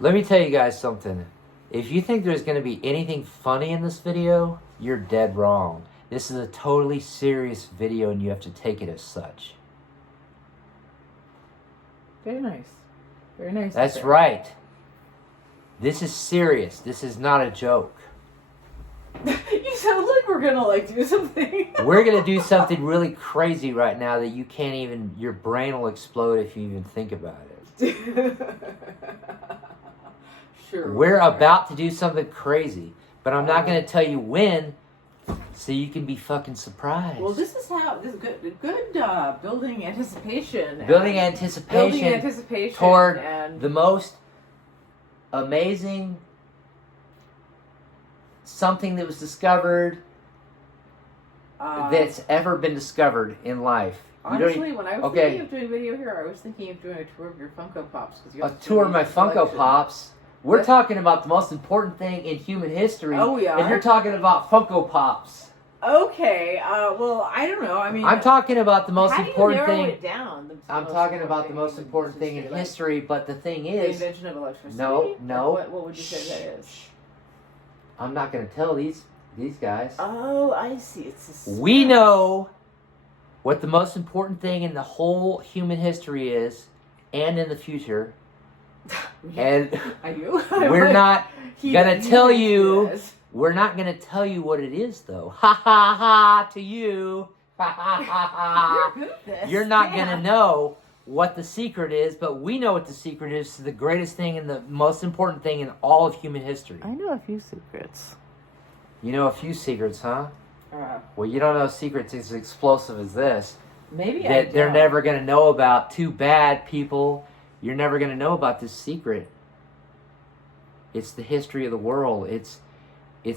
Let me tell you guys something. If you think there's going to be anything funny in this video, you're dead wrong. This is a totally serious video and you have to take it as such. Very nice. Very nice. That's right. This is serious. This is not a joke. You sound like we're gonna like do something. We're going to do something really crazy right now that you can't even, your brain will explode if you even think about it. Sure. We're about to do something crazy, but I'm not going to tell you when, so you can be fucking surprised. Well, this is good building anticipation. Building anticipation toward and the most amazing something that was discovered that's ever been discovered in life. Honestly, when I was thinking of doing a video here, I was thinking of doing a tour of your Funko Pops. A tour of my Funko Pops. We're talking about the most important thing in human history. Oh, we are? And you're talking about Funko Pops. Okay, well, I don't know. I mean, I'm talking about the most important thing. How do you narrow it down? I'm talking about the most important thing in history, but the thing The is... invention of electricity? No. What would you say that is? I'm not going to tell these guys. Oh, I see. It's a We know what the most important thing in the whole human history is, and in the future. And I do. we're not going to tell you... We're not going to tell you what it is, though. Ha ha ha to you. Ha ha ha ha. You're good at this. You're not going to know what the secret is, but we know what the secret is to the greatest thing and the most important thing in all of human history. I know a few secrets. You know a few secrets, huh? Well, you don't know secrets as explosive as this. Maybe that they're never going to know about. Too bad, people. You're never going to know about this secret. It's the history of the world. It's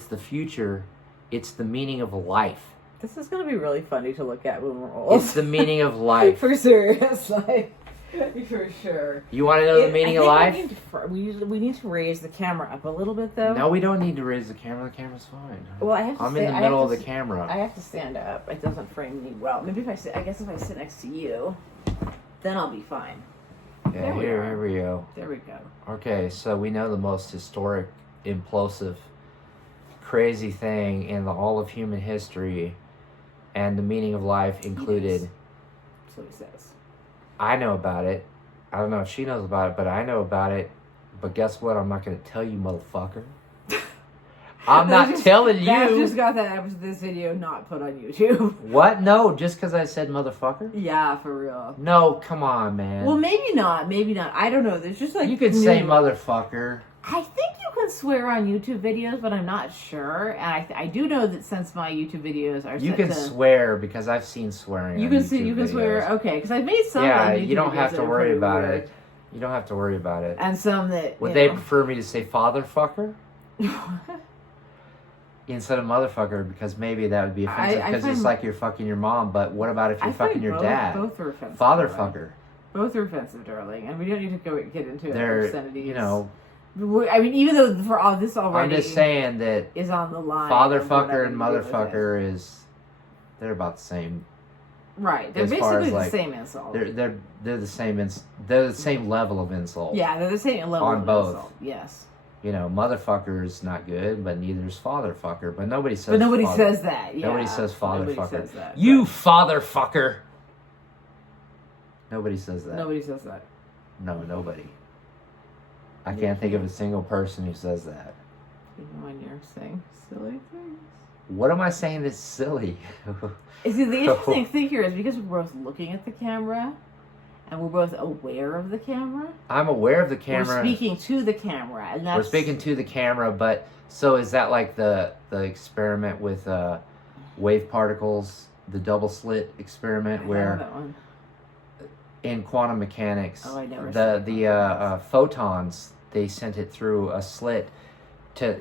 the future. It's the meaning of life. This is going to be really funny to look at when we're old. It's the meaning of life. For serious, like, for sure. You want to know the meaning of life? We need to raise the camera up a little bit, though. No, we don't need to raise the camera. The camera's fine. Well, I have to I'm in the middle of the camera. I have to stand up. It doesn't frame me well. Maybe if I sit next to you, then I'll be fine. Yeah, here we go. There we go. Okay, so we know the most historic, implosive, crazy thing in all of human history, and the meaning of life included. Yes. So he says. I know about it. I don't know if she knows about it, but I know about it. But guess what? I'm not going to tell you, motherfucker. I'm not telling you. That just got this video not put on YouTube. What? No, just because I said motherfucker? Yeah, for real. No, come on, man. Well, maybe not. Maybe not. I don't know. There's just like... You could say motherfucker. I think you can swear on YouTube videos, but I'm not sure. And I do know that since my YouTube videos are you can swear because I've seen swearing. You can swear. Okay, because I've made some. Yeah, you don't have to worry about it. You don't have to worry about it. And some that would they prefer me to say fatherfucker instead of motherfucker, because maybe that would be offensive because it's like you're fucking your mom. But what about if you're fucking your dad? Both are offensive. Fatherfucker. Both are offensive, darling, and we don't need to get into obscenities. You know. I mean, even though for all this already, I'm just saying that is on the line. Fatherfucker and motherfucker they're about the same. Right, they're basically the same insult. They're the same they're the same level of insult. Yeah, they're the same level on of both. Insult. Yes. You know, motherfucker is not good, but neither is fatherfucker. But nobody says. But nobody says that. Yeah. Nobody says fatherfucker. Nobody says that, you fatherfucker. Nobody says that. Nobody says that. No, nobody. I can't think of a single person who says that. Even when you're saying silly things. What am I saying that's silly? See, the interesting thing here is because we're both looking at the camera, and we're both aware of the camera. I'm aware of the camera. We're speaking to the camera, and that's... We're speaking to the camera, but so is that like the experiment with wave particles, the double slit experiment, where that one. In quantum mechanics, the photons, they sent it through a slit to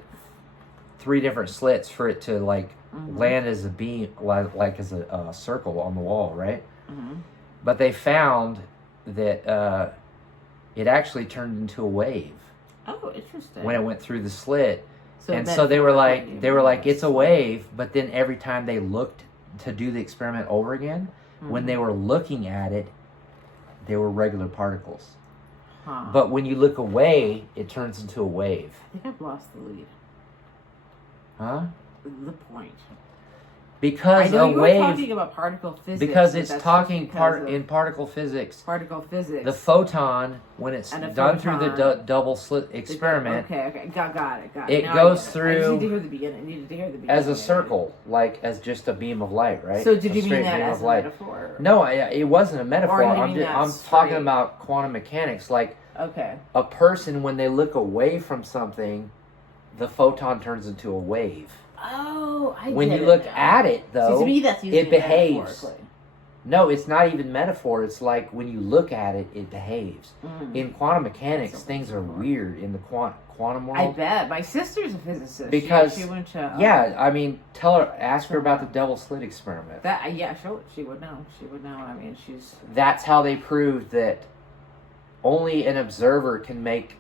3 different slits for it to like land as a beam, like as a circle on the wall, right? Mm-hmm. But they found that it actually turned into a wave. Oh, interesting. When it went through the slit, so they were like, it's a wave. But then every time they looked to do the experiment over again, when they were looking at it, they were regular particles. Huh. But when you look away, it turns into a wave. I think I've lost the lead. Huh? The point. Because I know a you were wave, talking about particle physics. because but it's that's talking just because of in particle physics. particle physics. The photon, when it's And a done through the photon. double slit experiment, Okay. Got it. It Now I goes get through I just need to hear the beginning. I needed to hear the beginning. as a circle, like as just a beam of light, right? So did A you mean straight that beam as of a light. metaphor? No, it wasn't a metaphor. you I'm mean just, that I'm straight? talking about quantum mechanics. Like Okay. a person, when they look away from something, the photon turns into a wave. Oh, I When get you it look now. at it, though, See, to me, that's using it behaves. metaphorically. No, it's not even metaphor. It's like when you look at it, it behaves. Mm. In quantum mechanics, That's a things are metaphor. weird in the quantum world. I bet. My sister's a physicist. Because, she went to... yeah, I mean, ask her about the double slit experiment. She would know. She would know. I mean, she's... That's how they proved that only an observer can make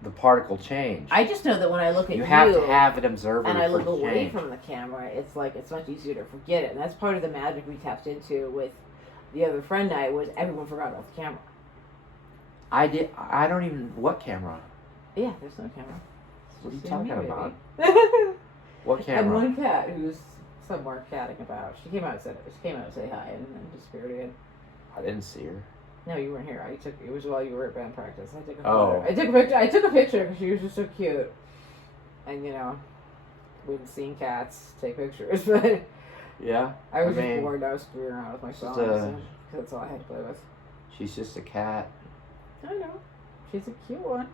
the particle change. I just know that when I look at You have to have an observer and I for look away change. from the camera, it's like it's much easier to forget it. And that's part of the magic we tapped into with the other friend night was everyone forgot about the camera. I don't even... What camera? Yeah, there's no camera. What are you Just talking me, baby. about? What camera? And one cat who's somewhere catting about. She came out and say hi and then disappeared again. I didn't see her. No, you weren't here. It was while you were at band practice. I took a Oh. photo. I took a picture because she was just so cute. And we've seen cats take pictures, but Yeah? I was mean, just bored. I was screwing around with my phone, because that's all I had to play with. She's just a cat. I know. She's a cute one.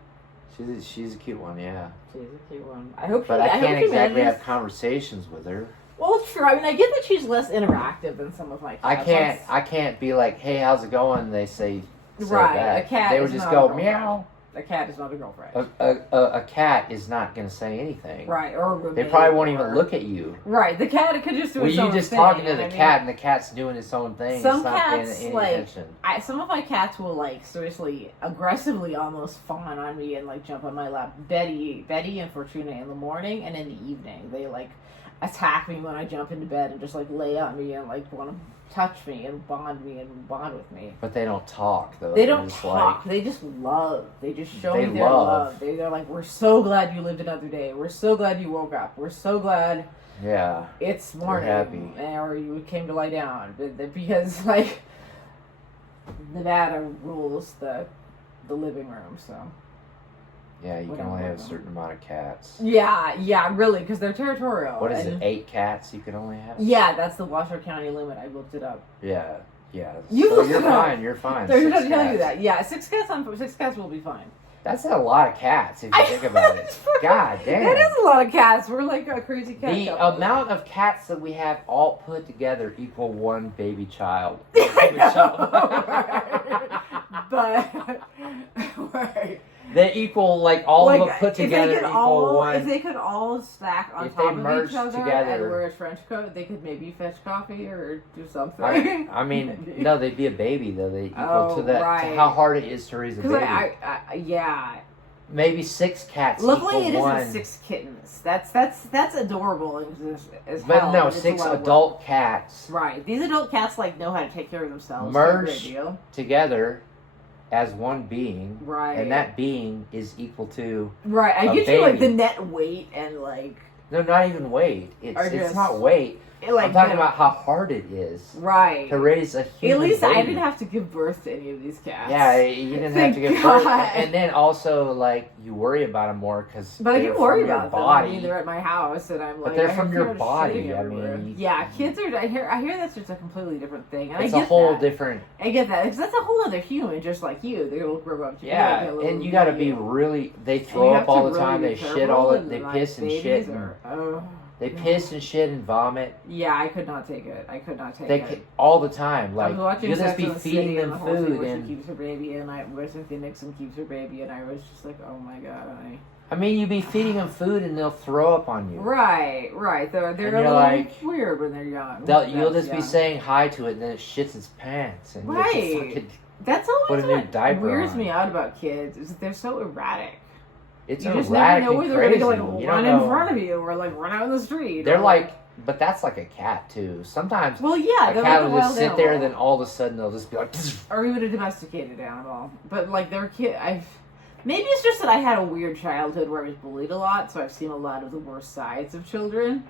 She's a cute one, yeah. She's a cute one. I hope. But I I hope can't she exactly manages- have conversations with her. Well, true. I mean, I get that she's less interactive than some of my cats. I can't be like, hey, how's it going? They say Right, that. a cat They would is just not go a girlfriend. meow. A cat is not a girlfriend. A cat is not going to say anything. Right, or a roommate. They probably won't or- even look at you. Right, the cat could just do Well, its you own just thing. talking to and the I mean, cat, and the cat's doing its own thing. Some it's not paying cats, any like, attention. some of my cats will seriously aggressively almost fawn on me and jump on my lap. Betty and Fortuna in the morning and in the evening they attack me when I jump into bed and just lay on me and want to touch me and bond with me. But they don't talk, though. They They're don't just talk. They just love. They just show They me their love. love. They're like, we're so glad you lived another day. We're so glad you woke up. We're so glad Yeah. it's morning. happy. Or you came to lie down. Because, Nevada rules the living room, so. Yeah, you can Whatever. only have a certain amount of cats. Yeah, really, because they're territorial. What is And- it, 8 cats you can only have? Yeah, that's the Washoe County limit. I looked it up. Yeah. You so looked you're it up. fine, you're fine. They're 6 going to tell you cats. that. Yeah, 6 cats will be fine. That's a lot of cats if you think about it. God damn. That is a lot of cats. We're like a crazy cat The couple. amount of cats that we have all put together equal one baby child. But right. They equal all of them put if they together could equal all, one. If they could all stack on If top they of merged each other together- and wear a trench coat, they could maybe fetch coffee or do something. I mean, no, they'd be a baby though. They equal Oh, to that right. to how hard it is to raise a Because baby. yeah. Maybe 6 cats. Luckily, it equal one. isn't 6 kittens. That's adorable as But hell. no, It's a 6 lot of work. adult cats Right. These adult cats know how to take care of themselves. Merge. It's a great deal. together as one being, Right. and that being is equal to Right. I a get you baby. the net weight and no, not even weight. Or It's just- not weight. I'm talking about how hard it is right. to raise a human At least baby. I didn't have to give birth to any of these cats. Yeah, you didn't have Thank to give birth, God. and then also you worry about them more because But I do worry from your about them. body. I mean, they're at my house, and I'm like, But they're I from have your parents body, shitting I everywhere. mean, yeah, kids are. I hear that's just a completely different thing, and It's I get a whole that. different. I get that because that's a whole other human, just like you. They're gonna grow up. To Yeah, be like a little and you got to be you. really. They And you throw have up to all the really time. be They shit careful, all. and, They like, piss and babies shit. They piss and shit and vomit. Yeah, I could not take it. I could not take They it. all the time. I was watching you'll just Sex be and the feeding City and them the whole scene food, where and she keeps her baby, and where Cynthia Nixon keeps her baby, and I was just like, oh my god, I mean, you be feeding them food, and they'll throw up on you. Right. They're And a you're little like- weird when they're young. You'll That's just be young. saying hi to it, and then it shits its pants, and you have to Right. fucking- That's Put always a new what diaper weirds on. me out about kids is that they're so erratic. It's You just never erratic know and whether crazy. they're gonna You run don't in know. front of you or run out in the street. They're or, like But that's like a cat too. Sometimes Well, yeah, a they're cat like a will just wild sit there, and animal. then all of a sudden they'll just be like, Or even a domesticated animal. But like their kid, maybe it's just that I had a weird childhood where I was bullied a lot, so I've seen a lot of the worst sides of children,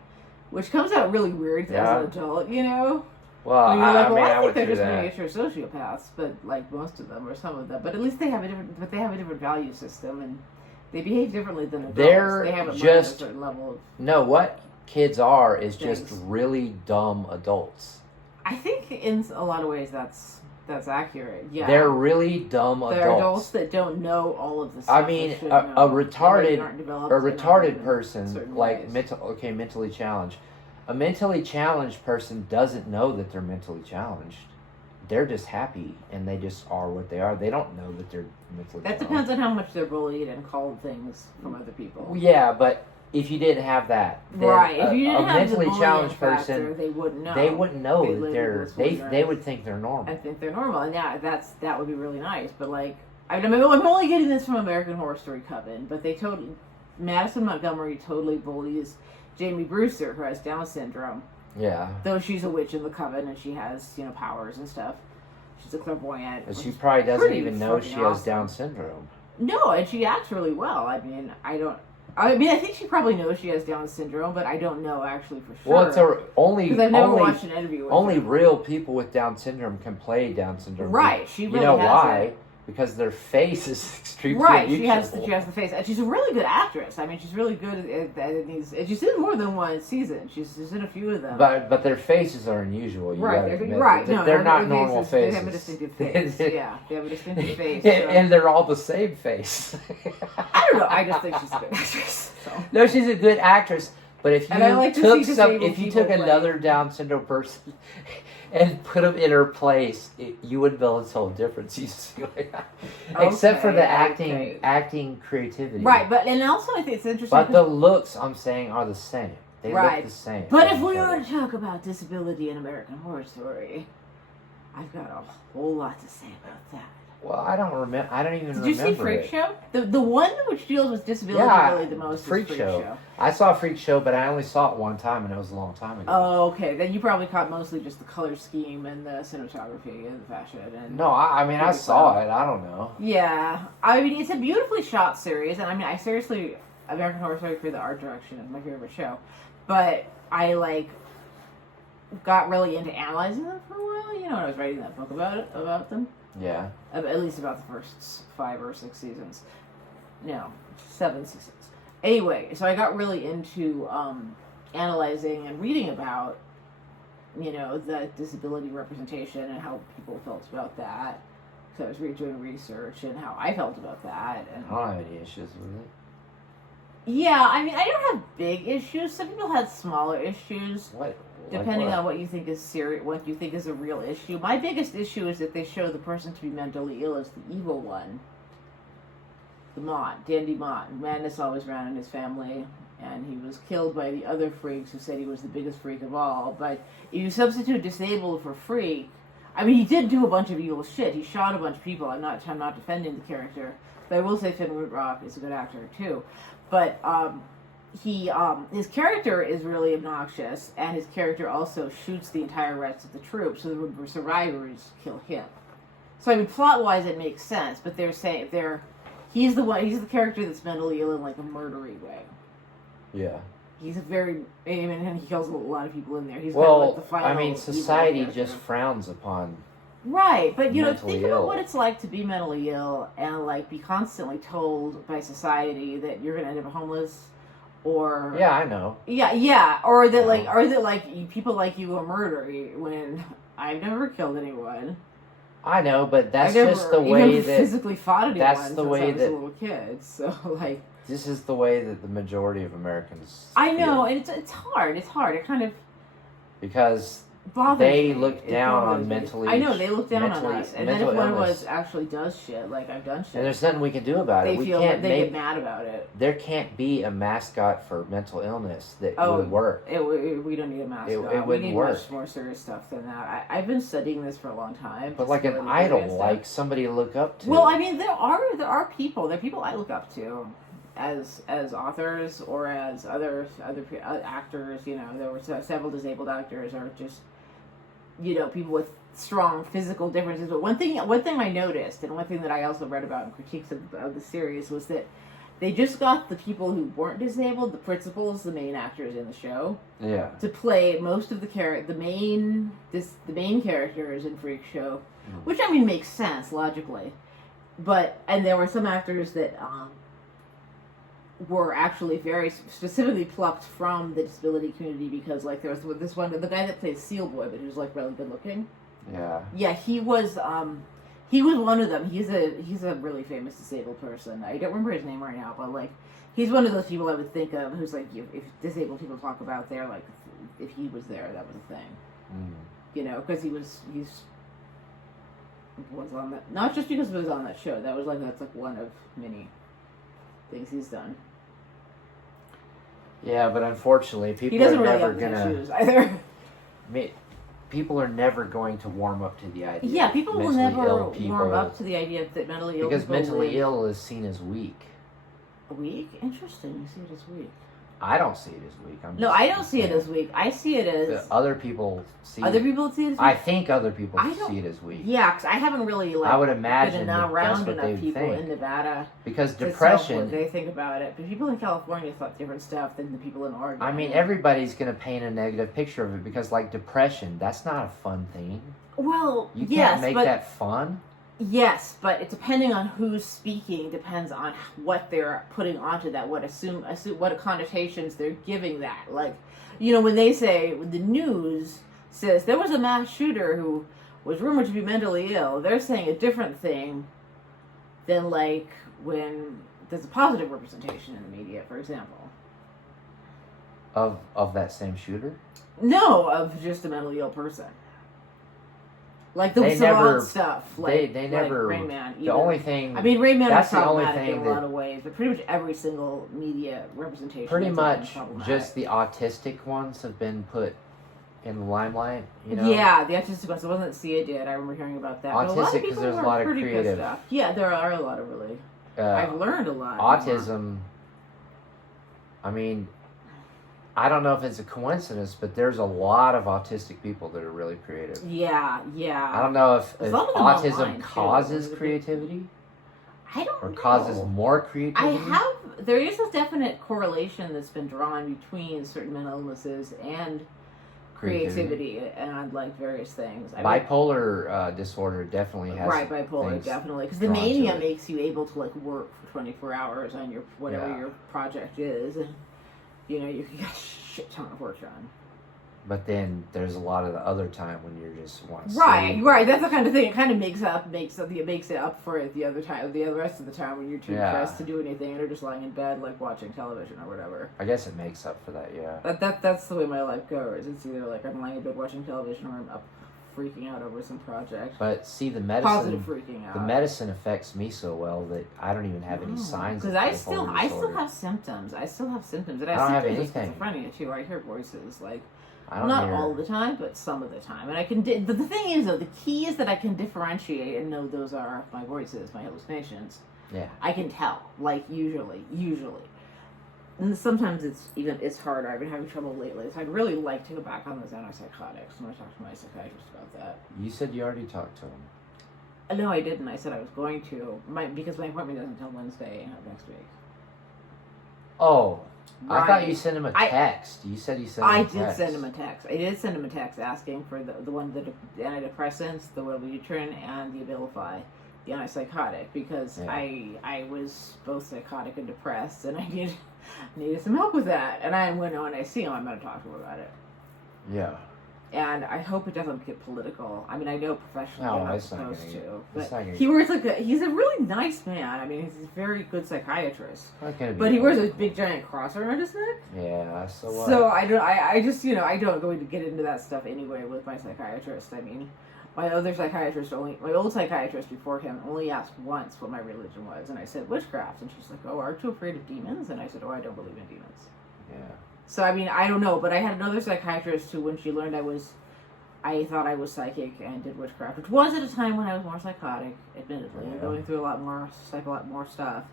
which comes out really weird as an adult, you know. well, When you're like, well, I I think went they're through just that. miniature sociopaths, but like most of them or some of them. But at least they have a different value system, and they behave differently than adults. They're They haven't learned just- a certain level of. No, what kids are is just Things. really dumb adults. I think in a lot of ways that's accurate. Yeah, They're really dumb they're adults that don't know all of the stuff. I mean, they should a know. retarded- They aren't developed A enough retarded in person, certain like ways. mentally challenged. A mentally challenged person doesn't know that they're mentally challenged. They're just happy, and they just are what they are. They don't know that they're mentally That challenged. depends on how much they're bullied and called things from other people. Well, yeah, but if you didn't have that, then Right. If you didn't a have mentally the bullying challenged factor, person, they wouldn't know. they wouldn't know They that live they're with what's they right. would think they're normal. I think they're normal, and yeah, that would be really nice. But like, I mean, I'm only getting this from American Horror Story Coven, but Madison Montgomery totally bullies Jamie Brewster, who has Down syndrome. Yeah, Though she's a witch in the coven and she has powers and stuff. She's a clairvoyant. but which she is probably doesn't pretty even know fucking she has awesome. Down syndrome. No, and she acts really well. I mean, I think she probably knows she has Down syndrome, but I don't know actually for sure. Well, it's only because I've never watched an interview with only her. real people with Down syndrome can play Down syndrome. Right, she really you know has why? it. Because their face is extremely Right, unusual. she has the face, and she's a really good actress. I mean, she's really good at these. And she's in more than one season. She's in a few of them. But their faces are unusual. You Right, gotta they're, admit. right. No, they're not their normal faces, faces. They have a distinctive face. Yeah, they have a distinctive face. And they're all the same face. I don't know. I just think she's a good actress. So. No, she's a good actress. But if And I like to see disabled if you people took play. another Down syndrome person and put them in her place, you wouldn't be able to tell the difference. You see, except for the acting creativity. Right, but and also I think it's interesting. But the looks, I'm saying, are the same. They look Right. the same. But if we were to talk about disability in American Horror Story, I've got a whole lot to say about that. Well, I don't remember. I don't even remember. Did you see Freak it. Show? The one which deals with disability Yeah, really the most Freak is Freak Show. Show. I saw Freak Show, but I only saw it one time, and it was a long time ago. Oh, okay. Then you probably caught mostly just the color scheme and the cinematography and the fashion. And No, I mean, I saw it. I don't know. yeah, I mean, it's a beautifully shot series, and I mean, American Horror Story for the art direction is my favorite show, but I got really into analyzing them for a while. You know, when I was writing that book about them. Yeah. At least about the first 5 or 6 seasons. No, 7 seasons. Anyway, so I got really into analyzing and reading about, the disability representation and how people felt about that. So I was doing research and how I felt about that. And I don't have any issues with it. yeah, I mean, I don't have big issues. Some people had smaller issues. What? Depending on what you think is serious, what you think is a real issue. My biggest issue is that they show the person to be mentally ill as the evil one. The Mott, Dandy Mott. Madness always ran in his family, and he was killed by the other freaks who said he was the biggest freak of all. But if you substitute disabled for freak, I mean, he did do a bunch of evil shit. He shot a bunch of people. I'm not defending the character, but I will say Finn Wittrock is a good actor too. But his character is really obnoxious, and his character also shoots the entire rest of the troop, so the survivors kill him. So I mean, plot-wise, it makes sense, but he's the character that's mentally ill in like a murdery way. Yeah. He's and he kills a lot of people in there. He's Well, kind of like the final I mean, evil society character. just frowns upon. Right, but mentally think ill. about what it's like to be mentally ill and like be constantly told by society that you're going to end up homeless, or Yeah, I know. yeah, or that people like you are murdery when I've never killed anyone. I know, but that's I never just the even way that. physically fought anyone that's the since way I was that- a little kid. So like, This is the way that the majority of Americans. I know, feel. and it's hard. It's hard. It kind of Because bothers they me. look It down bothers on me. mentally. I know they look down on mentally- us, and then mental if one of illness. us actually does shit, like I've done shit, And there's nothing we can do about it. they We feel can't they make. get mad about it. There can't be a mascot for mental illness that Oh, would work. We don't need a mascot. It we wouldn't need work. much more serious stuff than that. I've been studying this for a long time. But like an disability idol, and stuff. like somebody to look up to. Well, I mean, there are people I look up to, as authors or as other actors. You know, there were several disabled actors, or just, you know, people with strong physical differences. But one thing I noticed, and one thing that I also read about in critiques of the series, was that they just got the people who weren't disabled, the principals, the main actors in the show, to play most of the main characters in Freak Show, which I mean makes sense logically. And there were some actors that were actually very specifically plucked from the disability community, because like there was this one, the guy that plays Seal Boy, but he was like really good looking. Yeah, he was one of them. He's a really famous disabled person. I don't remember his name right now, but like he's one of those people I would think of who's like, if disabled people talk about there, like if he was there, that was a thing. You know, because he's on that, not just because he was on that show. That's like one of many things he's done. Yeah, but unfortunately, people are never gonna. People are never going to warm up to the idea. Yeah, people will never warm up to the idea that mentally ill because people mentally ill is seen as weak. Weak? Interesting. You see it as weak. I don't see it as weak. I don't see it as weak. I see it as other people see. Other people see it as weak. I think other people see it as weak. Yeah, because I haven't really I would imagine been around that's what enough people think. in Nevada because to depression. What they think about it, but people in California thought different stuff than the people in Oregon. I mean, everybody's going to paint a negative picture of it because, like, depression, that's not a fun thing. Well, you can't make that fun. Yes, but it depending on who's speaking depends on what they're putting onto that. What what connotations they're giving that. Like, you know, when the news says there was a mass shooter who was rumored to be mentally ill, they're saying a different thing than like when there's a positive representation in the media, for example. Of that same shooter? No, of just a mentally ill person. Like the savant stuff. Like, they never. Like Rain Man. The only thing. I mean, Rain Man that's was the only problematic thing in a lot of ways, but pretty much every single media representation. Pretty much just the autistic ones have been put in the limelight. You know? Yeah, the autistic ones. It wasn't Sia did. I remember hearing about that. Autistic because there's a lot of creative stuff. Yeah, there are a lot of really. I've learned a lot. Autism. I mean, I don't know if it's a coincidence, but there's a lot of autistic people that are really creative. Yeah. I don't know if autism causes creativity. I don't know. Or causes more creativity. There is a definite correlation that's been drawn between certain mental illnesses and creativity and like various things. Bipolar disorder definitely has. Right, bipolar definitely, because the mania makes you able to like work for 24 hours on your whatever your project is, and you know you can get a shit ton of work done. But then there's a lot of the other time when you just want to right. That's the kind of thing. It kind of makes it up for it the other time, the rest of the time when you're too depressed to do anything and are just lying in bed like watching television or whatever. I guess it makes up for that. Yeah. That's the way my life goes. It's either like I'm lying in bed watching television or I'm up freaking out over some project. But see, the medicine, positive freaking out. The medicine affects me so well that I don't even have any signs. Because I still have symptoms. And I don't have anything. Schizophrenia too. I hear voices like. Not all the time, but some of the time. And I can... the thing is, though, the key is that I can differentiate and know those are my voices, my hallucinations. Yeah. I can tell, like, usually. And sometimes it's harder. I've been having trouble lately. So I'd really like to go back on those antipsychotics. I'm going to talk to my psychiatrist about that. You said you already talked to him. No, I didn't. I said I was going to. Because my appointment doesn't until Wednesday of next week. Oh... Right. I thought you sent him a text. You said you sent him a text. I did send him a text. I did send him a text asking for the antidepressants, the Wellbutrin, and the Abilify, the antipsychotic, because I was both psychotic and depressed, and I needed some help with that. And when I see him, I'm going to talk to him about it. Yeah. And I hope it doesn't get political. I mean, I know professionally I'm not supposed to. But he's a really nice man. I mean, he's a very good psychiatrist. But he wears a big giant cross around his neck. Yeah, so what? So I just, I don't go to get into that stuff anyway with my psychiatrist. I mean, my old psychiatrist before him only asked once what my religion was. And I said, witchcraft. And she's like, oh, aren't you afraid of demons? And I said, oh, I don't believe in demons. Yeah. So, I mean, I don't know, but I had another psychiatrist who, when she learned I was I thought I was psychic and did witchcraft, which was at a time when I was more psychotic, admittedly, Yeah. going through a lot more stuff.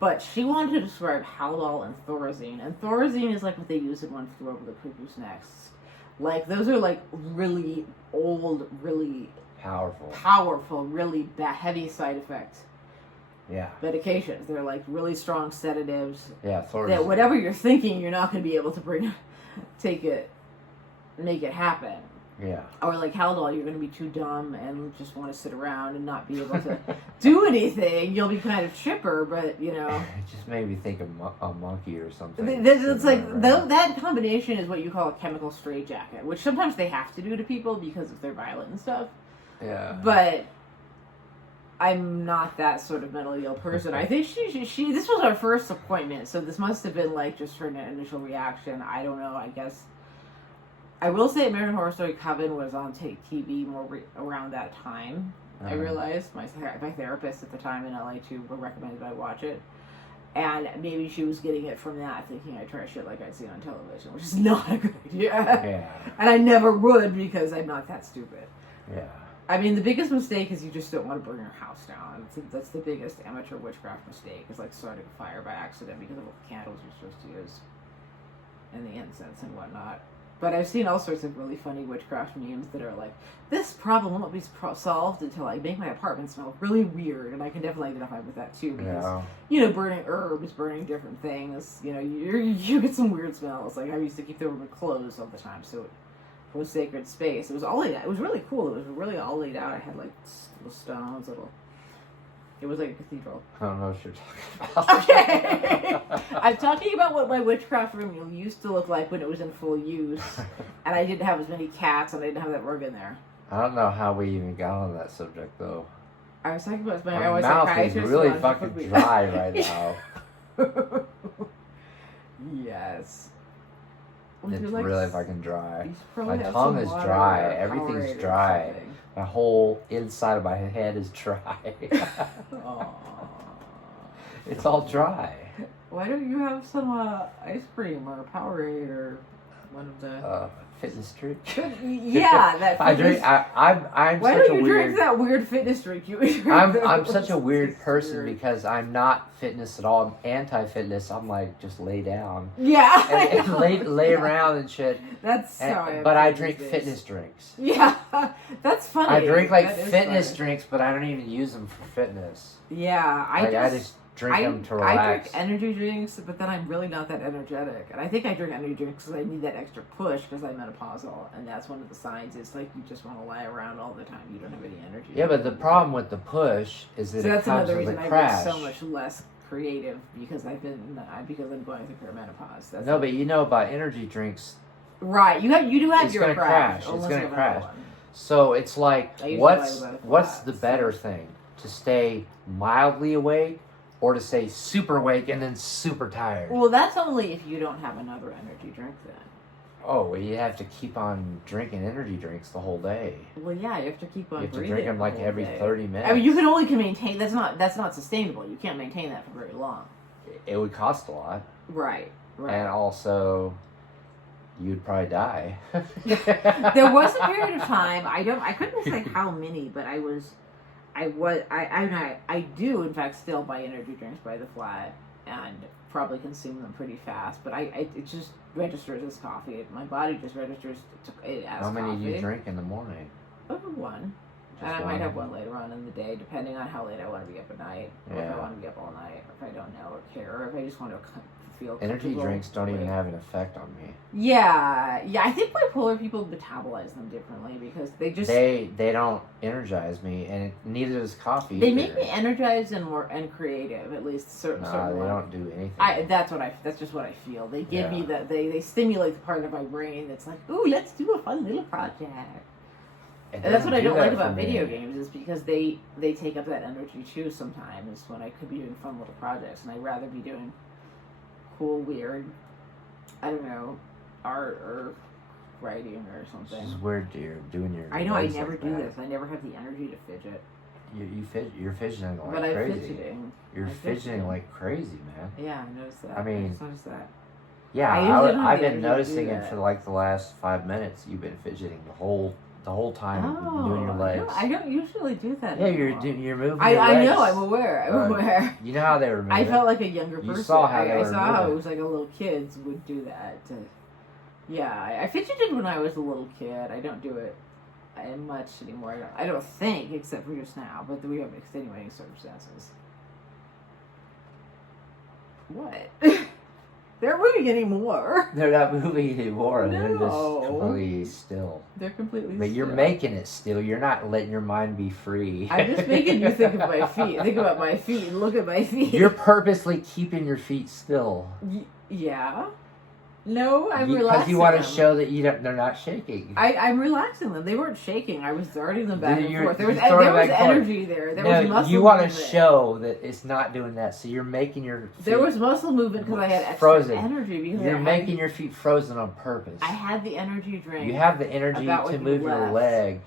But she wanted to describe Haldol and Thorazine, and Thorazine is like what they use in One Flew Over the Cuckoo's Nest. Like, those are like really old, really powerful, really heavy side effect medications. They're like really strong sedatives. Yeah, that whatever you're thinking, you're not going to be able to make it happen. Yeah. Or like Haldol, you're going to be too dumb and just want to sit around and not be able to do anything. You'll be kind of chipper, but you know. It just made me think of a monkey or something. It's like that combination is what you call a chemical straitjacket, which sometimes they have to do to people because if they're violent and stuff. Yeah. But I'm not that sort of mentally ill person. I think she this was our first appointment, so this must have been like just her initial reaction. I don't know. I guess. I will say American Horror Story Coven was on TV more around that time. I realized my therapist at the time in LA too recommended I watch it. And maybe she was getting it from that, thinking I try shit like I'd see on television, which is not a good idea. Yeah. And I never would because I'm not that stupid. Yeah. I mean, the biggest mistake is you just don't want to burn your house down. That's the biggest amateur witchcraft mistake, is like starting a fire by accident because of all the candles you're supposed to use. And the incense and whatnot. But I've seen all sorts of really funny witchcraft memes that are like, this problem won't be solved until I make my apartment smell really weird. And I can definitely identify with that too. Because, you know, burning herbs, burning different things, you know, you get some weird smells. Like, I used to keep the room closed all the time. So it was sacred space. It was all laid out. It was really cool. It was really all laid out. I had like little stones, it was like a cathedral. I don't know what you're talking about. Okay. I'm talking about what my witchcraft room used to look like when it was in full use. And I didn't have as many cats and I didn't have that rug in there. I don't know how we even got on that subject, though. I was talking about my mouth is really fucking dry right now. Yes. It's really fucking dry. My tongue is dry. Everything's dry. My whole inside of my head is dry. It's all dry. Why don't you have some ice cream or Powerade or one of the fitness drink? Yeah, that. I drink. I'm. Why such don't you a weird, drink that weird fitness drink? I'm such a weird person because I'm not fitness at all. I'm anti-fitness. I'm like just lay down. Yeah. And lay around and shit. That's so. But I drink fitness drinks. Yeah, that's funny. I drink like fitness drinks, but I don't even use them for fitness. Yeah, I just drink them to relax. I drink energy drinks, but then I'm really not that energetic. And I think I drink energy drinks because I need that extra push because I'm menopausal. And that's one of the signs is like you just want to lie around all the time. You don't have any energy. Yeah, but the problem with the push is that it comes with a crash. I've been so much less creative because I'm going through perimenopause. That's but you know about energy drinks. Right, you do have it's your gonna crash. It's gonna crash. So it's like, what's the better thing? To stay mildly awake or to stay super awake and then super tired? Well, that's only if you don't have another energy drink then. Oh, well, you have to keep on drinking energy drinks the whole day. Well, yeah, you have to keep on. You have to drink them like every 30 minutes. I mean, you can only maintain. That's not sustainable. You can't maintain that for very long. It would cost a lot. Right. And also, you'd probably die. There was a period of time. I couldn't say how many, but I do in fact still buy energy drinks by the flat and probably consume them pretty fast. But it just registers as coffee. My body just registers it as coffee. How many do you drink in the morning? One. And I might have one later on in the day, depending on how late I want to be up at night, or if I want to be up all night, or if I don't know or care, or if I just want to feel. Energy drinks don't even have an effect on me. Yeah. I think bipolar people metabolize them differently because they just they don't energize me, and neither does coffee. They make me energized and creative, at least certain. They don't do anything. That's just what I feel. They give me that they stimulate the part of my brain that's like, ooh, let's do a fun little project. And that's what I don't like about video games is because they take up that energy too sometimes when I could be doing fun little projects and I'd rather be doing cool, weird, I don't know, art or writing or something. This is weird, you're doing your. I know, I never do this. I never have the energy to fidget. You're fidgeting like but crazy. I'm fidgeting. You're fidgeting like crazy, man. Yeah, I noticed that. I mean, I just noticed that. Yeah, I've been noticing it for like the last 5 minutes. You've been fidgeting the whole the whole time doing your legs. I don't usually do that. Yeah, anymore. you're moving. I your legs. know. I'm aware. I'm aware. You know how they were moving. I felt like a younger person. You saw how they I were saw how moving. it was like a little kids would do that. Yeah, I fidgeted when I was a little kid. I don't do it much anymore. I don't think, except for just now. But we have extenuating circumstances. What? They're moving anymore. They're not moving anymore. No. They're just completely still. They're completely But still. you're making it still. You're not letting your mind be free. I'm just making you think of my feet. Think about my feet and look at my feet. You're purposely keeping your feet still. Yeah. No, I'm relaxing because you want to them. show that they're not shaking. I'm relaxing them. They weren't shaking. I was darting them back and forth. There was you're throwing them back and forth. energy there. There was muscle you want to movement. show that it's not doing that, so you're making your feet There was muscle movement because I had extra frozen. energy. Because You're making your feet frozen on purpose. I had the energy drink. You have the energy about to when move you your left. leg.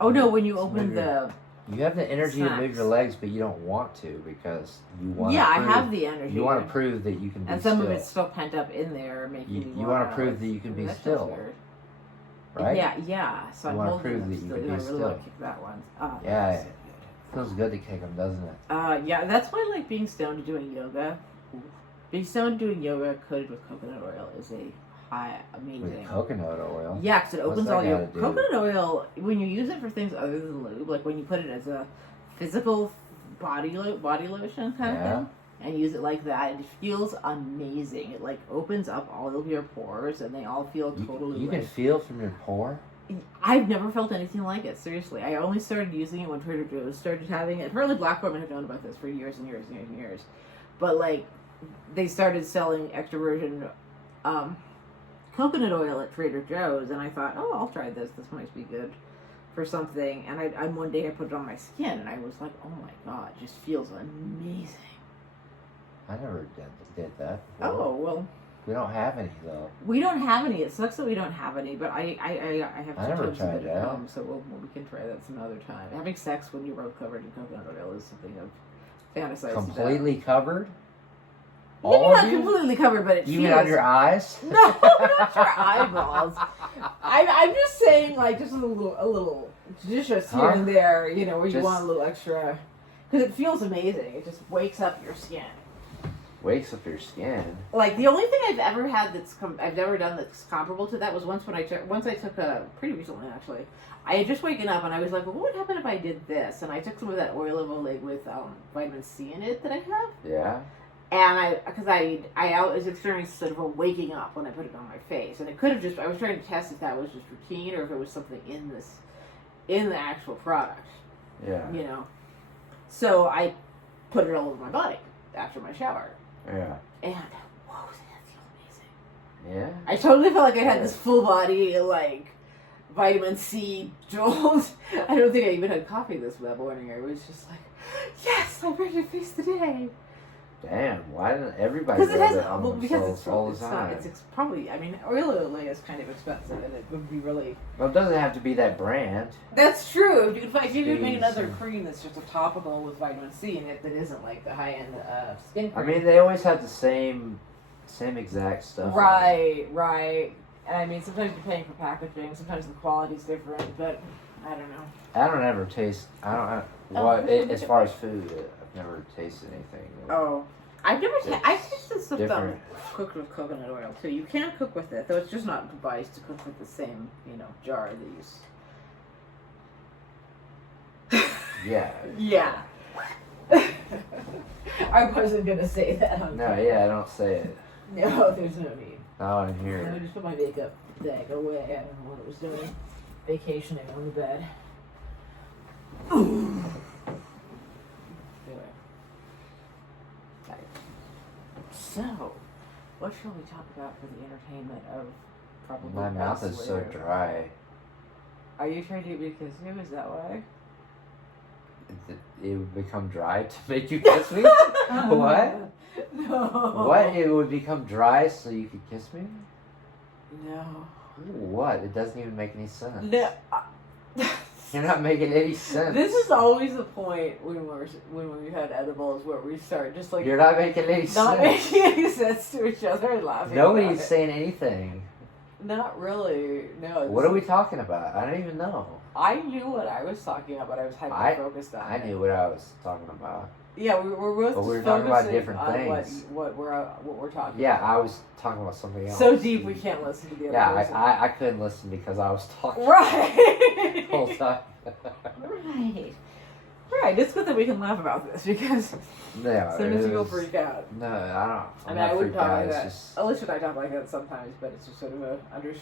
Oh no! When you To open move your- the You have the energy to move snacks. your legs, but you don't want to because you want. yeah, to I prove, have the energy. You want to prove that you can be and some still. of it's still pent up in there, making me You want to prove that you can be that feels still, weird. right? Yeah. So You I'm wanna holding prove them that you still. can I be really still. want to kick that one. Yeah, it feels good to kick them, doesn't it? Yeah, that's why I like being stoned and doing yoga. Being stoned doing yoga coated with coconut oil is amazing. With coconut oil. Yeah, because it What's opens that all your gotta do? coconut oil. When you use it for things other than lube, like when you put it as a physical body lotion kind of thing, and use it like that, it feels amazing. It like opens up all of your pores, and they all feel totally. You can feel from your pore. I've never felt anything like it. Seriously, I only started using it when Trader Joe's started having it. Apparently, Black women have known about this for years and years and years and years, but like they started selling extra virgin coconut oil at Trader Joe's, and I thought, oh, I'll try this. This might be good for something. And I one day I put it on my skin, and I was like, oh my god, it just feels amazing. I never did that before. Oh well. We don't have any though. We don't have any. It sucks that we don't have any, but I have I never two tubs tried of it that. at home, so we can try that some other time. Having sex when you're both covered in coconut oil is something I've fantasized about. Completely covered. Maybe All not of you? completely covered, but it Even feels. on your eyes? No, not your eyeballs. I'm just saying, like, just a little judicious here and there, you know, where you Just- want a little extra, because it feels amazing. It just wakes up your skin. Wakes up your skin. Like the only thing I've ever had I've never done that's comparable to that was once I took a pretty recently actually. I had just waken up and I was like, well, what would happen if I did this? And I took some of that oil of Olay with vitamin C in it that I have. Yeah. And I was experiencing sort of a waking up when I put it on my face, and it could have just I was trying to test if that was just routine or if it was something in the actual product. Yeah. You know. So I put it all over my body after my shower. Yeah. And whoa, did that feel amazing. Yeah. I totally felt like I had this full body, like, vitamin C jolt. I don't think I even had coffee that morning. I was just like, yes, I'm ready to face the day. Damn, why didn't everybody Because it do has, that on themselves all the it's not, time? it's probably, I mean, oil is kind of expensive, and it would be really... Well, it doesn't have to be that brand. That's true. If you could make Jeez. another cream that's just a topical with vitamin C in it that isn't like the high-end skin I cream. mean, they always have the same exact stuff. Right. And I mean, sometimes you're paying for packaging, sometimes the quality's different, but I don't know. I don't ever taste. As far as food, I've never tasted anything. Oh, I've tasted stuff different. cooked with coconut oil too. You can cook with it, though it's just not advised to cook with the same, jar they use. Yeah. Yeah. I wasn't gonna say that. I don't say it. No, there's no need. Not in Let me here. just put my makeup bag away. I don't know what it was doing. Vacationing on the bed. Anyway. Okay. So, what shall we talk about for the entertainment of probably My mouth us is so later? dry. Are you trying to get me to kiss you? Is that why? It would become dry to make you kiss me? What? No. What? It would become dry so you could kiss me? No. What? It doesn't even make any sense. No. You're not making any sense. This is always the point when we've had edibles where we start just like You're not making any not sense. making any sense to each other and laughing. Nobody's about it. saying anything. Not really. No. What are we talking about? I don't even know. I knew what I was talking about, but I was hyper focused on it. I knew what I was talking about. Yeah, we're both. But just we were talking about focusing different on things. What we're talking. Yeah, about. I was talking about something else. So deep we can't listen to the other person. I couldn't listen because I was talking Right. the whole time. Right. It's good that we can laugh about this because No, sometimes people freak out. No, I don't. I would talk like that. Just, Alicia and I talk like that sometimes, but it's just sort of a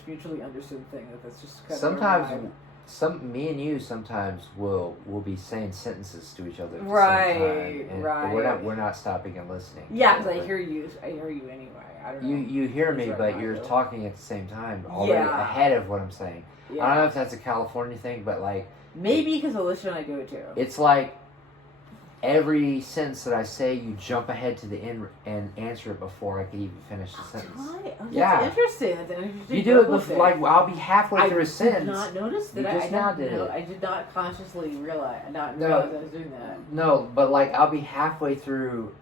mutually understood thing that's just kind of. sometimes, me and you sometimes will be saying sentences to each other at the Right, same time, and right. we're not stopping and listening. Yeah, because I hear you anyway. I don't know. You hear me, Right but now, you're though. talking at the same time, already ahead of what I'm saying. Yeah. I don't know if that's a California thing, but like Maybe because Alicia and I do it too. it's like every sentence that I say, you jump ahead to the end and answer it before I could even finish the sentence. Right. Oh, Yeah. That's interesting. That's an interesting. You do it with with I'll be halfway through a sentence. I did not notice that. You just now did it. I did not consciously realize. Not No. realize I was doing that. No, but like I'll be halfway through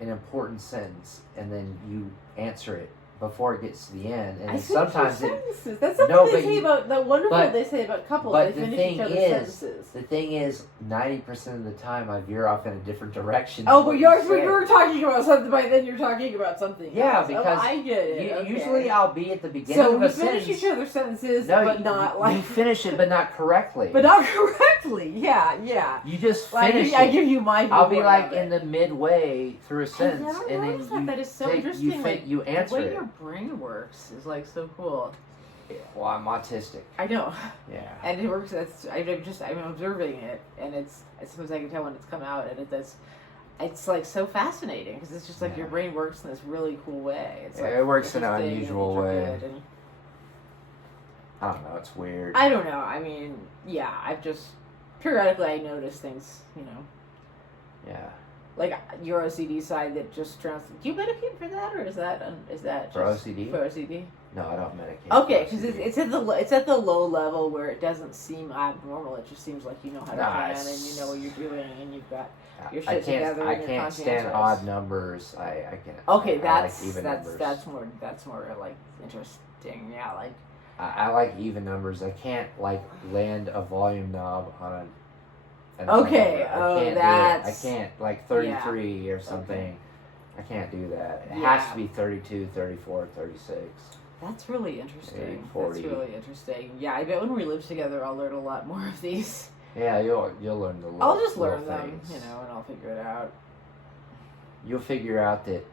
an important sentence and then you answer it before it gets to the end, and I sometimes it. sentences. That's something No, they but say you- about the wonderful but- they say about couples. but They the finish thing each other's is, sentences. The thing is, 90% of the time I veer off in a different direction. Oh, than but what yours you when said. you were talking about something, but then you're talking about something. Yeah, else. because I get it. Okay. Usually I'll be at the beginning So of we a finish sentence. each other's sentences, No, but you, not you like. finish it, but not correctly. But not correctly. Yeah. You just Like, finish I it. give you my. I'll be viewpoint like of in it. the midway through a sentence, never and then noticed that. you That is so take, interesting, like, you answer the way it. your brain works is like so cool. Well, I'm autistic. I know. Yeah. And it works. I'm observing it, and I suppose I can tell when it's come out, and it's like so fascinating because it's just like your brain works in this really cool way. It's like It works in an interesting and unusual way. intricate and- I don't know. It's weird. I don't know. I mean, yeah, I've just periodically I notice things, Yeah. like your OCD side that just translates. Do you medicate for that, or is that For just OCD? For OCD. No, I don't medicate. Okay, for because OCD. it's at the low level where it doesn't seem abnormal. It just seems like you know how to Nah, plan it's- and you know what you're doing and you've got your I shit together. I and you're can't stand conscientious. odd numbers. I can't. Okay, I like even numbers. that's more like interesting. Yeah, like I like even numbers. I can't like land a volume knob on an Okay, number. oh, I can't that's- do it. I can't like 33 or something. Okay. I can't do that. It Yeah. has to be 32, 34, 36. that's really interesting. 40. That's really interesting. Yeah, I bet when we live together, I'll learn a lot more of these. Yeah, you'll learn the little. I'll just little learn them, things. and I'll figure it out. You'll figure out that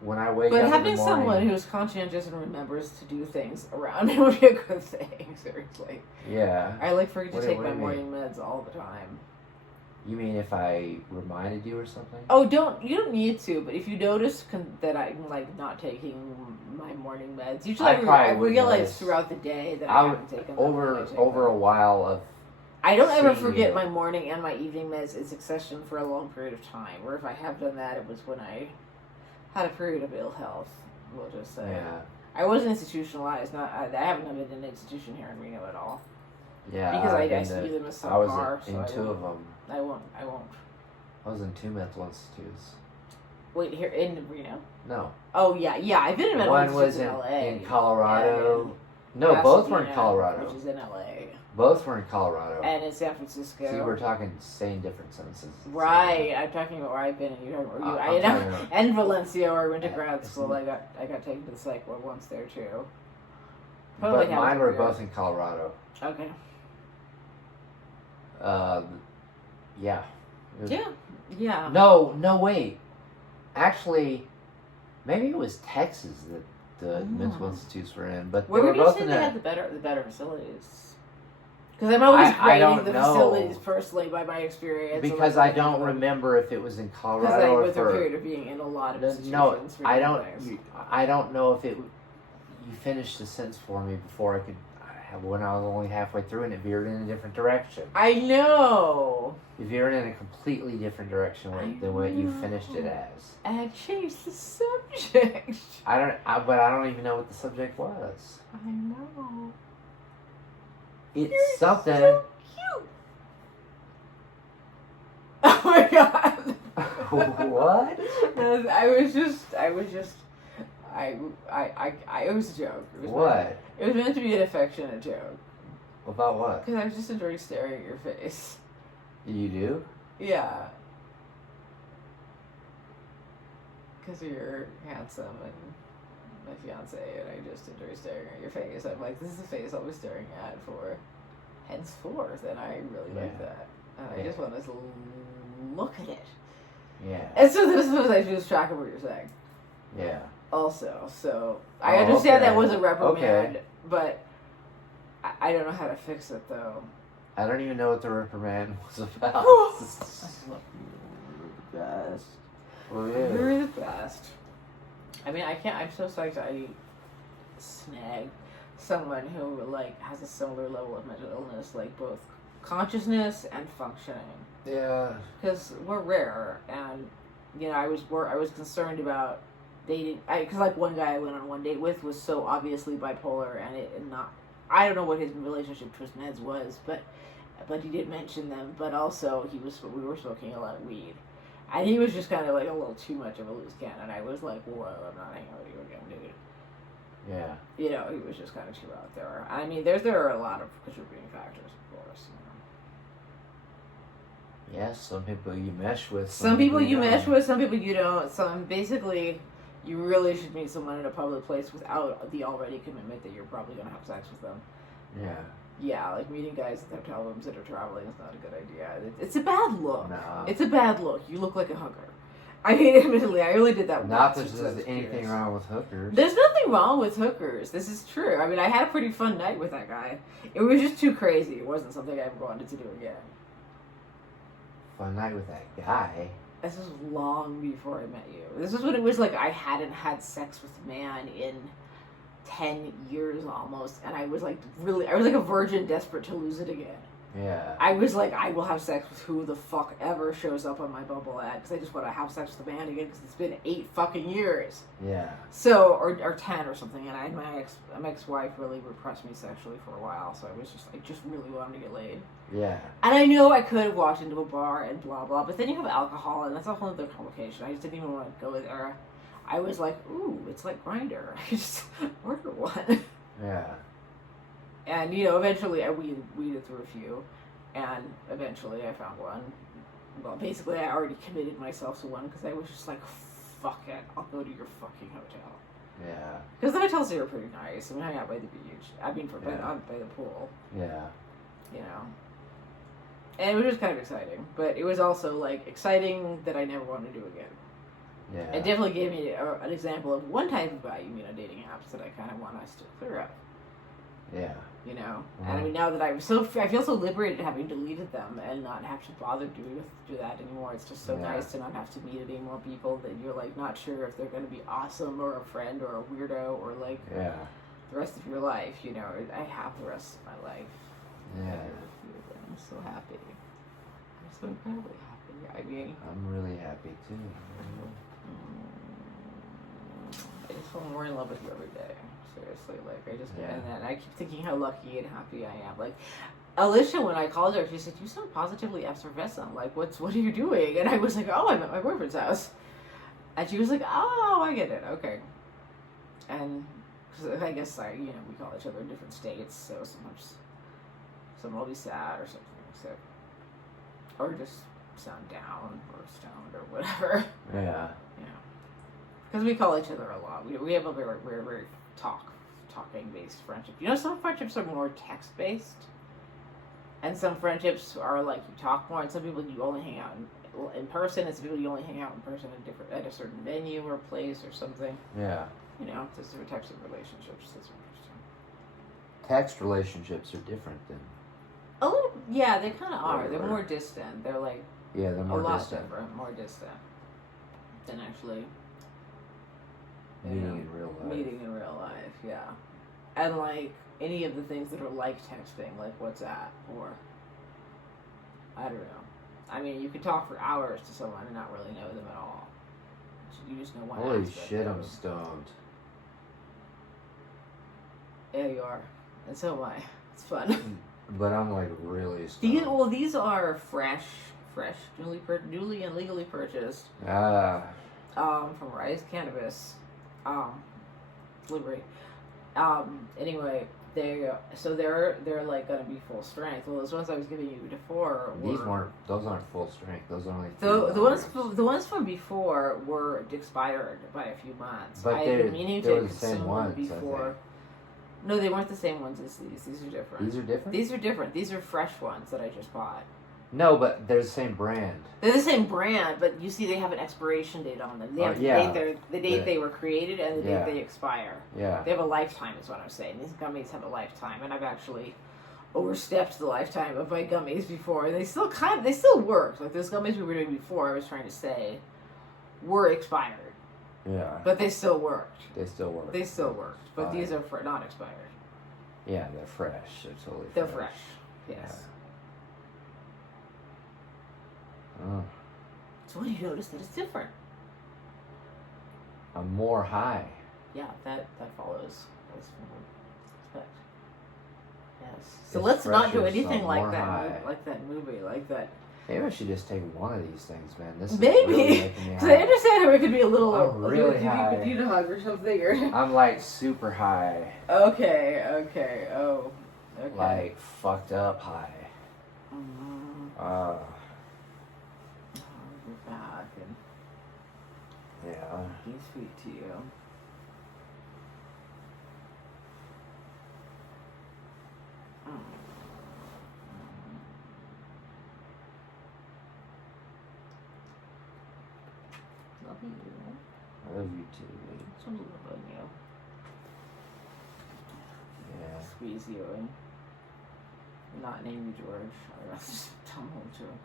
when I wake But up having in the morning, someone who's conscientious and remembers to do things around it would be a good thing. Seriously, yeah. I forget What to do- take what my do you morning meds all the time. You mean if I reminded you or something? Oh, you don't need to, but if you notice that I'm like not taking my morning meds, usually I probably I would realize notice. throughout the day that I I would haven't taken them. when I take over them. a while of. I don't ever seeing forget you. my morning and my evening meds in succession for a long period of time. Or if I have done that, it was when I had a period of ill health. We'll just say. Yeah. I wasn't institutionalized. I haven't been in an institution here in Reno at all. Yeah. Because I've I been see to- them as I was subpar. in so two of them. I won't. I was in two mental institutes. Wait, here in Reno? No. Oh, yeah. I've been in mental One was institutions in, LA. in Colorado. and No, both were in Pasadena, Colorado. Which is in LA. Both were in Colorado. And in San Francisco. See, we're talking saying different sentences. Right. I'm talking about where I've been and you're talking about where I'm you. talking about- And Valencia, where I went to Yeah. grad school. I got taken to the psych ward once there, too. But had mine it were here. both in Colorado. Okay. Yeah. It was- Yeah. No, wait. Actually, maybe it was Texas that the Oh. mental institutes were in, but Where they would were you both say in they a. had the better facilities? Because I'm always I don't rating the know. facilities personally by my experience. Because I don't remember if it was in Because Colorado I or went through a for. period of being in a lot of institutions. No, for I different don't. things. I don't know if it. You finished the sentence for me before I could. When I was only halfway through and it veered in a different direction. I know. It veered in a completely different direction than what you finished it know. as. And I changed the subject. But I don't even know what the subject was. I know. It's You're something. so cute. Oh my god. What? I was just It was a joke. What? It was meant to be an affectionate joke. About what? Because I was just enjoying staring at your face. You do? Yeah. Because you're handsome and my fiance, and I just enjoy staring at your face. I'm like, this is the face I'll be staring at for henceforth, and I really like that. And I just want to look at it. Yeah. And so this was, I lose track of what you're saying. Yeah. Also, so I understand that was a reprimand, but I don't know how to fix it though. I don't even know what the reprimand was about. I love you. You're the best. Well, yeah. You're the best. I mean, I'm so psyched I snagged someone who, like, has a similar level of mental illness, like, both consciousness and functioning. Yeah. Because we're rare, and, you know, I was concerned about dating, because, like, one guy I went on one date with was so obviously bipolar, I don't know what his relationship to his meds was, but he did mention them, but also we were smoking a lot of weed. And he was just kind of like a little too much of a loose cannon. I was like, whoa, I'm not hanging out with you again, dude. Yeah. You know, he was just kind of too out there. I mean, there are a lot of contributing factors, of course. You know. Yes, some people you mesh with. Some people you mesh with, some people you don't. Basically, you really should meet someone in a public place without the already commitment that you're probably going to have sex with them. Yeah. Yeah, like meeting guys at hotel rooms that are traveling is not a good idea. It's a bad look. No. It's a bad look. You look like a hooker. I mean, admittedly, I really did that. Not that there's anything wrong with hookers. There's nothing wrong with hookers. This is true. I mean, I had a pretty fun night with that guy. It was just too crazy. It wasn't something I ever wanted to do again. Fun night with that guy? This was long before I met you. This was when it was like I hadn't had sex with a man in 10 years almost, and I was like a virgin desperate to lose it again. Yeah. I was like, I will have sex with who the fuck ever shows up on my Bumble ad, because I just want to have sex with a man again, because it's been 8 fucking years. Yeah. So, or 10 or something, and my ex-wife really repressed me sexually for a while, so I just really wanted to get laid. Yeah. And I know I could have walked into a bar and blah blah, but then you have alcohol, and that's a whole other complication. I just didn't even want to go there. I was like, ooh, it's like Grindr. I just order one. Yeah. And, you know, eventually I weeded through a few, and eventually I found one. Well, basically I already committed myself to one, because I was just like, fuck it, I'll go to your fucking hotel. Yeah. Because the hotels here are pretty nice. I mean, hang out by the beach. I mean, by the pool. Yeah. You know. And it was just kind of exciting. But it was also, like, exciting that I never wanted to do again. Yeah. It definitely gave me an example of one type of guy you meet on dating apps that I kind of want us to clear up. Yeah. You know? Mm-hmm. And I mean, now that I feel so liberated having deleted them and not have to bother do that anymore. It's just so nice to not have to meet any more people that you're, like, not sure if they're going to be awesome or a friend or a weirdo or, like, the rest of your life, you know? I have the rest of my life. Yeah. I'm so happy. I'm so incredibly happy. I mean... I'm really happy, too. I just fall more in love with you every day. Seriously, like, and I keep thinking how lucky and happy I am. Like, Alicia, when I called her, she said, "You sound positively effervescent. Like, what are you doing?" And I was like, "Oh, I'm at my boyfriend's house." And she was like, "Oh, I get it. Okay." And cause I guess we call each other in different states, so sometimes someone will be sad or something, or just sound down or stoned or whatever. Yeah. Because we call each other a lot. We have a very talking based friendship. You know, some friendships are more text based, and some friendships are like you talk more. And some people you only hang out in person, and some people you only hang out in person at a certain venue or place or something. Yeah. You know, there's different types of relationships. That's interesting. Text relationships are different than. A little, yeah, they kind of are. They're more distant. They're like they're more a lot distant. different, more distant than actually. Meeting in real life, yeah. And, like, any of the things that are like texting, like WhatsApp, or, I don't know. I mean, you could talk for hours to someone and not really know them at all. You just know one Holy aspect shit, of I'm them. stoned. Yeah, you are. And so am I. It's fun. But I'm, like, really stoned. These are fresh, newly and legally purchased. Ah. From Rise Cannabis. delivery. Anyway, they're like gonna be full strength. Well, those ones I was giving you before those aren't full strength. Those are only the ones from before were expired by a few months. But I had been meaning to consume them before. No, they weren't the same ones as these. These are different. These are different? These are different. These are fresh ones that I just bought. No, but they're the same brand. They're the same brand, but you see they have an expiration date on them. They have the date they were created and the date they expire. Yeah. They have a lifetime is what I'm saying. These gummies have a lifetime, and I've actually overstepped the lifetime of my gummies before. And they still worked. Like those gummies we were doing before, I was trying to say, were expired. Yeah. But they still worked. They still work. But these are not expired. Yeah, they're fresh. They're totally fresh. They're fresh. Yes. Yeah. Oh. So when you notice that it's different. I'm more high. Yeah, that follows. Yes. So It's let's not do fresher, anything so like more that. high. Like that movie. Like that. Maybe I should just take one of these things, man. This is Maybe. really making me Because I high. understand how it could be a little. I'm really high. You need a hug or something. Or... I'm like super high. Okay. Oh. Okay. Like fucked up high. Mm-hmm. We're back and Yeah. being sweet to you. Love you. I love you too. This one's a little bit you. Yeah. Squeeze you and not name you George. Oh, that's just a dumb old joke.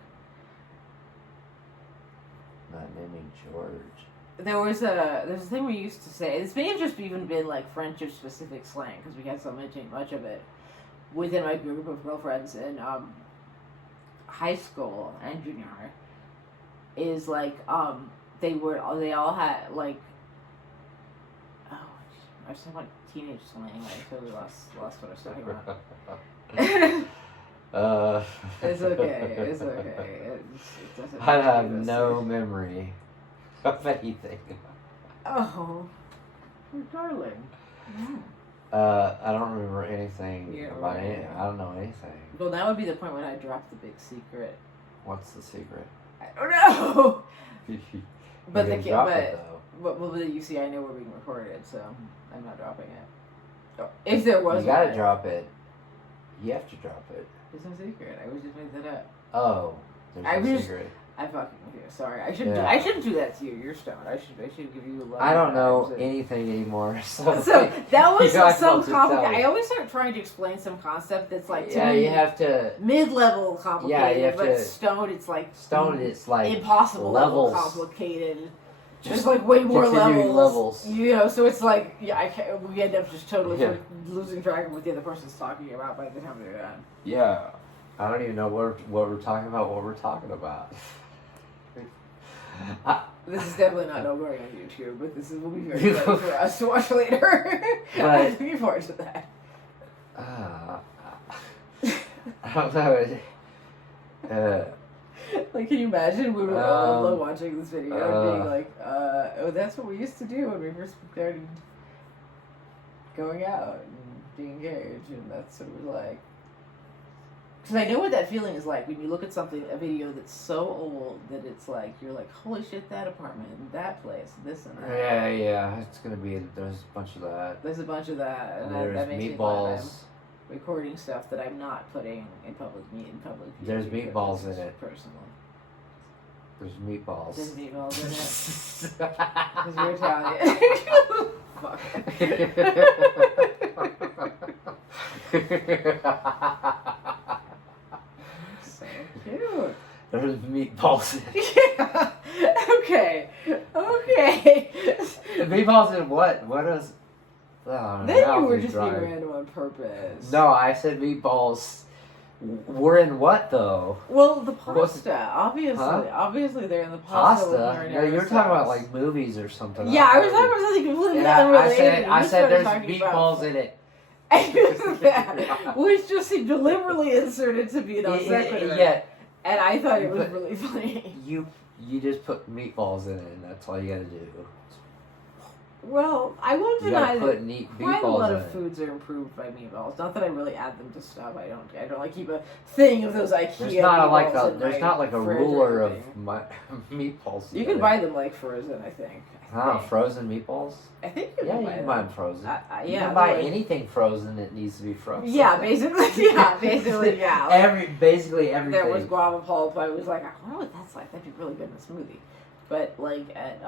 Not naming George. There's a thing we used to say. This may have just even been like friendship specific slang because we had so much of it within my group of girlfriends in high school and junior high. Is like they all had like I was talking about teenage slang. I totally lost what I was talking about. It's okay. It doesn't. I have no memory of anything. Oh, you're darling. I don't remember anything Yeah, about right. anything. I don't know anything. Well, that would be the point when I dropped the big secret. What's the secret? I don't know. But You the can drop but it, though. well, you see, I know we're being recorded, so I'm not dropping it. Oh, if there was, You gotta one, drop it. You have to drop it. It's no secret. I was just making that up. Oh, there's no secret. I fucking with you. Sorry, I shouldn't do that to you. You're stoned. I should give you a love. I don't know anything anymore. So that was you might as well some just complicated. tell me. I always start trying to explain some concept that's like Yeah, you have to. mid-level complicated. Yeah, you have but to. stoned, it's like It's like impossible levels. Complicated. There's like way more continuing levels. levels. You know, so it's like we end up just totally losing track of what the other person's talking about by the time they're done. Yeah, I don't even know what we're talking about. What we're talking about. This is definitely not going on YouTube, but this will be very fun for us to watch later. I'm looking forward to that. I don't know. Like, can you imagine we were all watching this video and being like, oh, that's what we used to do when we first started going out and being engaged, and that's what it was like. Because I know what that feeling is like when you look at a video that's so old that it's like, you're like, holy shit, that apartment, that place, this and that. Yeah, it's gonna be, there's a bunch of that. There's a bunch of that, and there's that makes meatballs. me glad I'm recording stuff that I'm not putting in public view. There's meatballs in it. Personally. There's meatballs. There's meatballs in it. Because you're Italian. Fuck. So cute. There's meatballs in it. Yeah. Okay. The meatballs in what? What is... Oh, Then you were just being random on purpose. No, I said meatballs were in what, though? Well, the pasta. Obviously. Huh? Obviously they're in the pasta. No, you were talking about, like, movies or something. Yeah, I was talking about something completely unrelated. I said there's meatballs in it. Which just seemed deliberately inserted to be non sequitur. Yeah. And I thought it was really funny. You just put meatballs in it, and that's all you gotta do. Well, I won't You deny gotta put that neat quite a lot meatballs in of it. foods are improved by meatballs. Not that I really add them to stuff. I don't like keep a thing of those IKEA There's not meatballs in there's my not like a fridge or ruler of anything. meatballs. You can buy them like frozen, I think. Frozen meatballs. I think you Yeah, can you buy can them. buy them frozen. Yeah, You can buy like, anything frozen that needs to be frozen. Yeah, basically, yeah. Like, Basically everything. there was guava pulp. I was like, I wonder what that's like. That'd be really good in a smoothie. But like at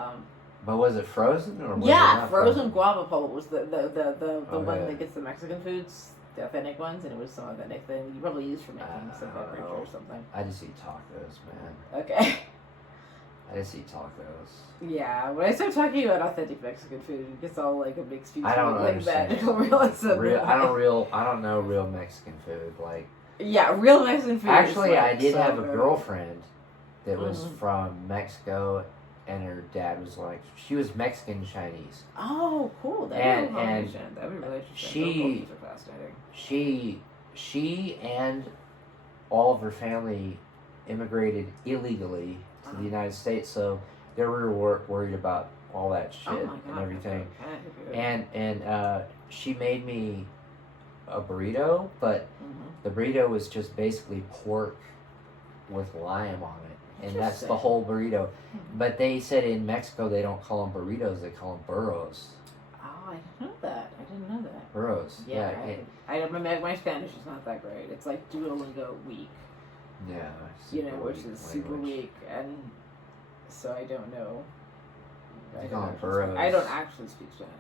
But was it frozen or was it yeah, not frozen guava pulp was the one yeah. that gets the Mexican foods, the authentic ones, and it was some authentic thing you probably used for making some beverage or something. I just eat tacos, man. Okay. I just eat tacos. Yeah, when I start talking about authentic Mexican food, it gets all like a big speech I don't like understand. magical realism. I don't know real Mexican food. Like yeah, real Mexican food. actually, is, like, I did so have a good. girlfriend that was Mhm. from Mexico, and her dad was like she was Mexican Chinese. Oh, cool! That'd be And really interesting. That'd be really interesting. Those cultures are fascinating. She and all of her family immigrated illegally to the United States, so they were worried about all that shit Oh my God, and everything. okay. And she made me a burrito, but the burrito was just basically pork with lime on it, and that's the whole burrito. But they said in Mexico they don't call them burritos; they call them burros. Oh, I didn't know that. I didn't know that. Burros. Yeah, my Spanish is not that great. It's like Duolingo weak. Yeah. Which is super weak, and so I don't know. I don't actually speak Spanish.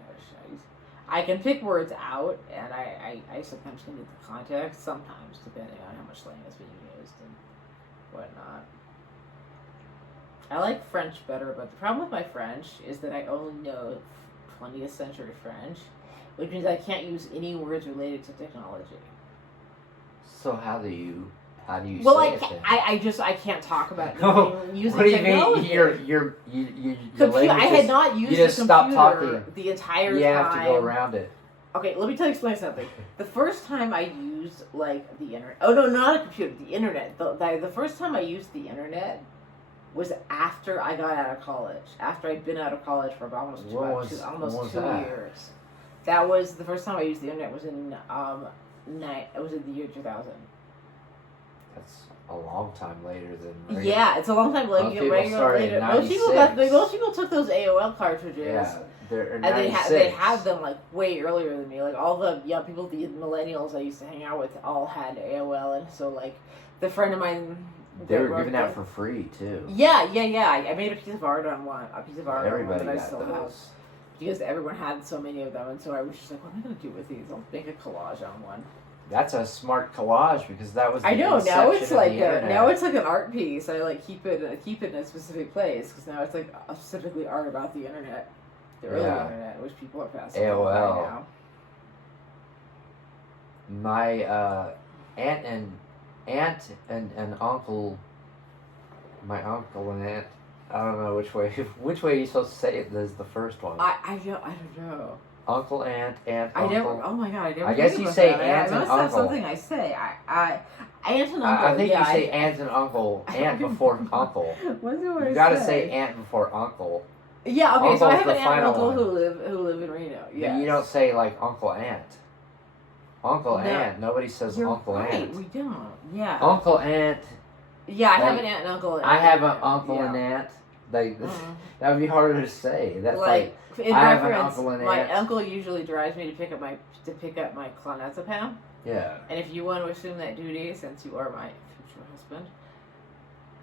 I can pick words out, and I sometimes can get the context, sometimes, depending on how much slang is being used and whatnot. I like French better, but the problem with my French is that I only know 20th century French, which means I can't use any words related to technology. So how do you Well, say it then? I can't talk about using What do you technology. mean? Your I had not used you just the stop computer talking. the entire time. You have to go around it. Okay, let me explain something. The first time I used like the internet. Oh no, not a computer. The internet. The first time I used the internet was after I got out of college. After I'd been out of college for almost two years. That was the first time I used the internet. Was in it was in the year 2000. That's a long time later than. Yeah, it's a long time later. Most people took those AOL cartridges. Yeah, and they had them like way earlier than me. Like all the young people, the millennials I used to hang out with, all had AOL, and so like the friend of mine. They were giving out for free too. Yeah. I made a piece of art on one. Everybody that I got still those. have. Because everyone had so many of them, and so I was just like, what am I going to do with these? I'll make a collage on one. That's a smart collage because that was. I know now it's like an art piece. I like keep it in a specific place because now it's like specifically art about the internet, the early internet, which people are fascinated by now. My aunt and uncle, my uncle and aunt. I don't know which way are you supposed to say it is the first one. I don't know. Uncle, aunt, uncle. I never. Oh my god! I never. I guess you say aunt and uncle. That's something I say. I aunt and uncle. I think you say aunt and uncle. Aunt before uncle. What's the word? You gotta say aunt before uncle. Yeah. Okay. Uncle's so I have the an aunt and uncle final who live in Reno. Yeah. You don't say like uncle aunt. Uncle aunt. Nobody says You're uncle right, aunt. We don't. Yeah. Uncle aunt. Yeah, I have an aunt and uncle. I have an uncle and aunt. That would be harder to say. That's like in I have reference, an uncle and my aunt. uncle usually drives me to pick up my clonazepam. Yeah. And if you want to assume that duty, since you are my future husband,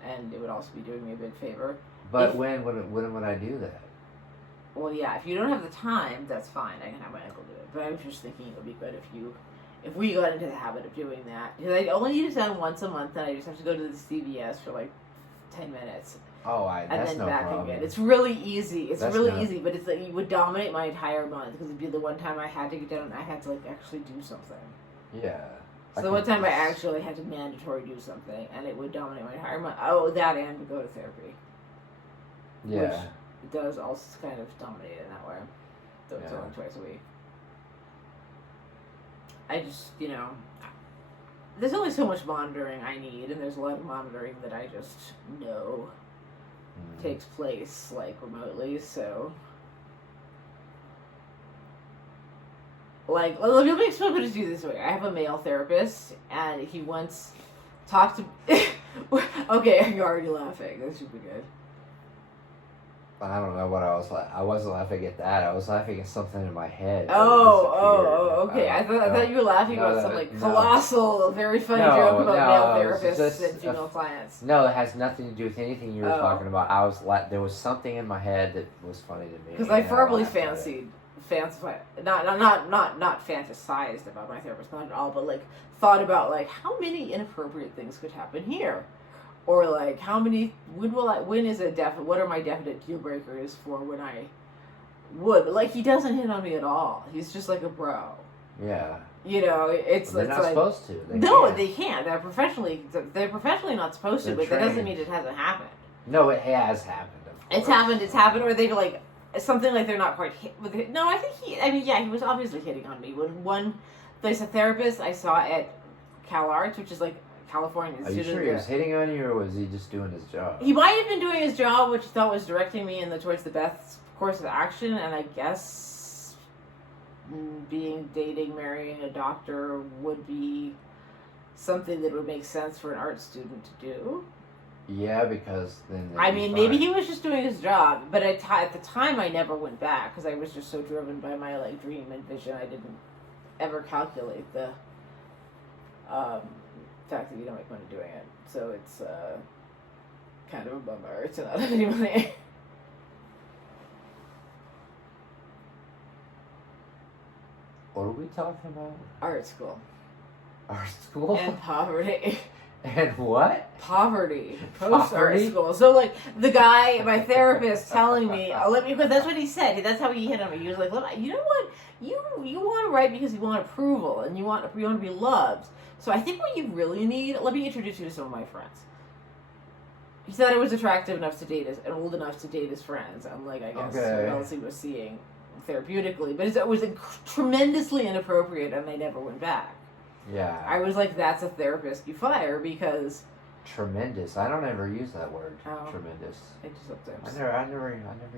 and it would also be doing me a big favor. But when would I do that? Well, yeah, if you don't have the time, that's fine. I can have my uncle do it. But I was just thinking it would be good if we got into the habit of doing that. Because I only need it done once a month, and I just have to go to the CVS for like 10 minutes. That's then no back problem. again. It's really easy. Easy, but it's like it would dominate my entire month because it'd be the one time I had to get done. I had to like actually do something. Yeah. So the one time I actually had to mandatory do something, and it would dominate my entire month. Oh, that and to go to therapy. Yeah. Which it does also kind of dominate in that way. Though it's only twice a week. I just, there's only so much monitoring I need, and there's a lot of monitoring that I just know takes place, like, remotely, so Like, let me explain what to do this way. I have a male therapist, and he once talked to... Okay, you're already laughing. That's super good. I don't know what I was like. I wasn't laughing at that. I was laughing at something in my head. Okay. I thought you were laughing about some colossal, very funny joke about male therapists and female clients. No, it has nothing to do with anything you were talking about. There was something in my head that was funny to me. Because I verbally not fantasized about my therapist, not at all, but like thought about like how many inappropriate things could happen here. Or like how many when is a definite, what are my definite deal breakers for when I would, but like he doesn't hit on me at all. He's just like a bro. Yeah. You know, they're not supposed to. They can't. They're professionally not supposed to, but that doesn't mean it hasn't happened. No, it has happened. It's happened, or they've like something like they're not quite hit with it. No, I think he was obviously hitting on me. When there's a therapist I saw at Cal Arts, which is like California. Are you sure he was hitting on you, or was he just doing his job? He might have been doing his job, which he thought was directing me towards the best course of action, and I guess dating, marrying a doctor would be something that would make sense for an art student to do. Yeah, because then... maybe he was just doing his job, but at the time I never went back, because I was just so driven by my like dream and vision, I didn't ever calculate the fact that you don't make money doing it. So it's kind of a bummer to not have any money. What are we talking about? Art school. Art school? And poverty. And what? Poverty. Post-art school. So, like, the guy, my therapist, telling me, because that's what he said. That's how he hit on me. He was like, look, you know what? You want to write because you want approval, and you want to be loved. So I think what you really need, let me introduce you to some of my friends. He said I was attractive enough to date and old enough to date his friends. I'm like, I guess what else he was seeing therapeutically. But it was tremendously inappropriate, and they never went back. Yeah. I was like, that's a therapist you fire, because... Tremendous. I don't ever use that word. Oh. Tremendous. I just looked up. I never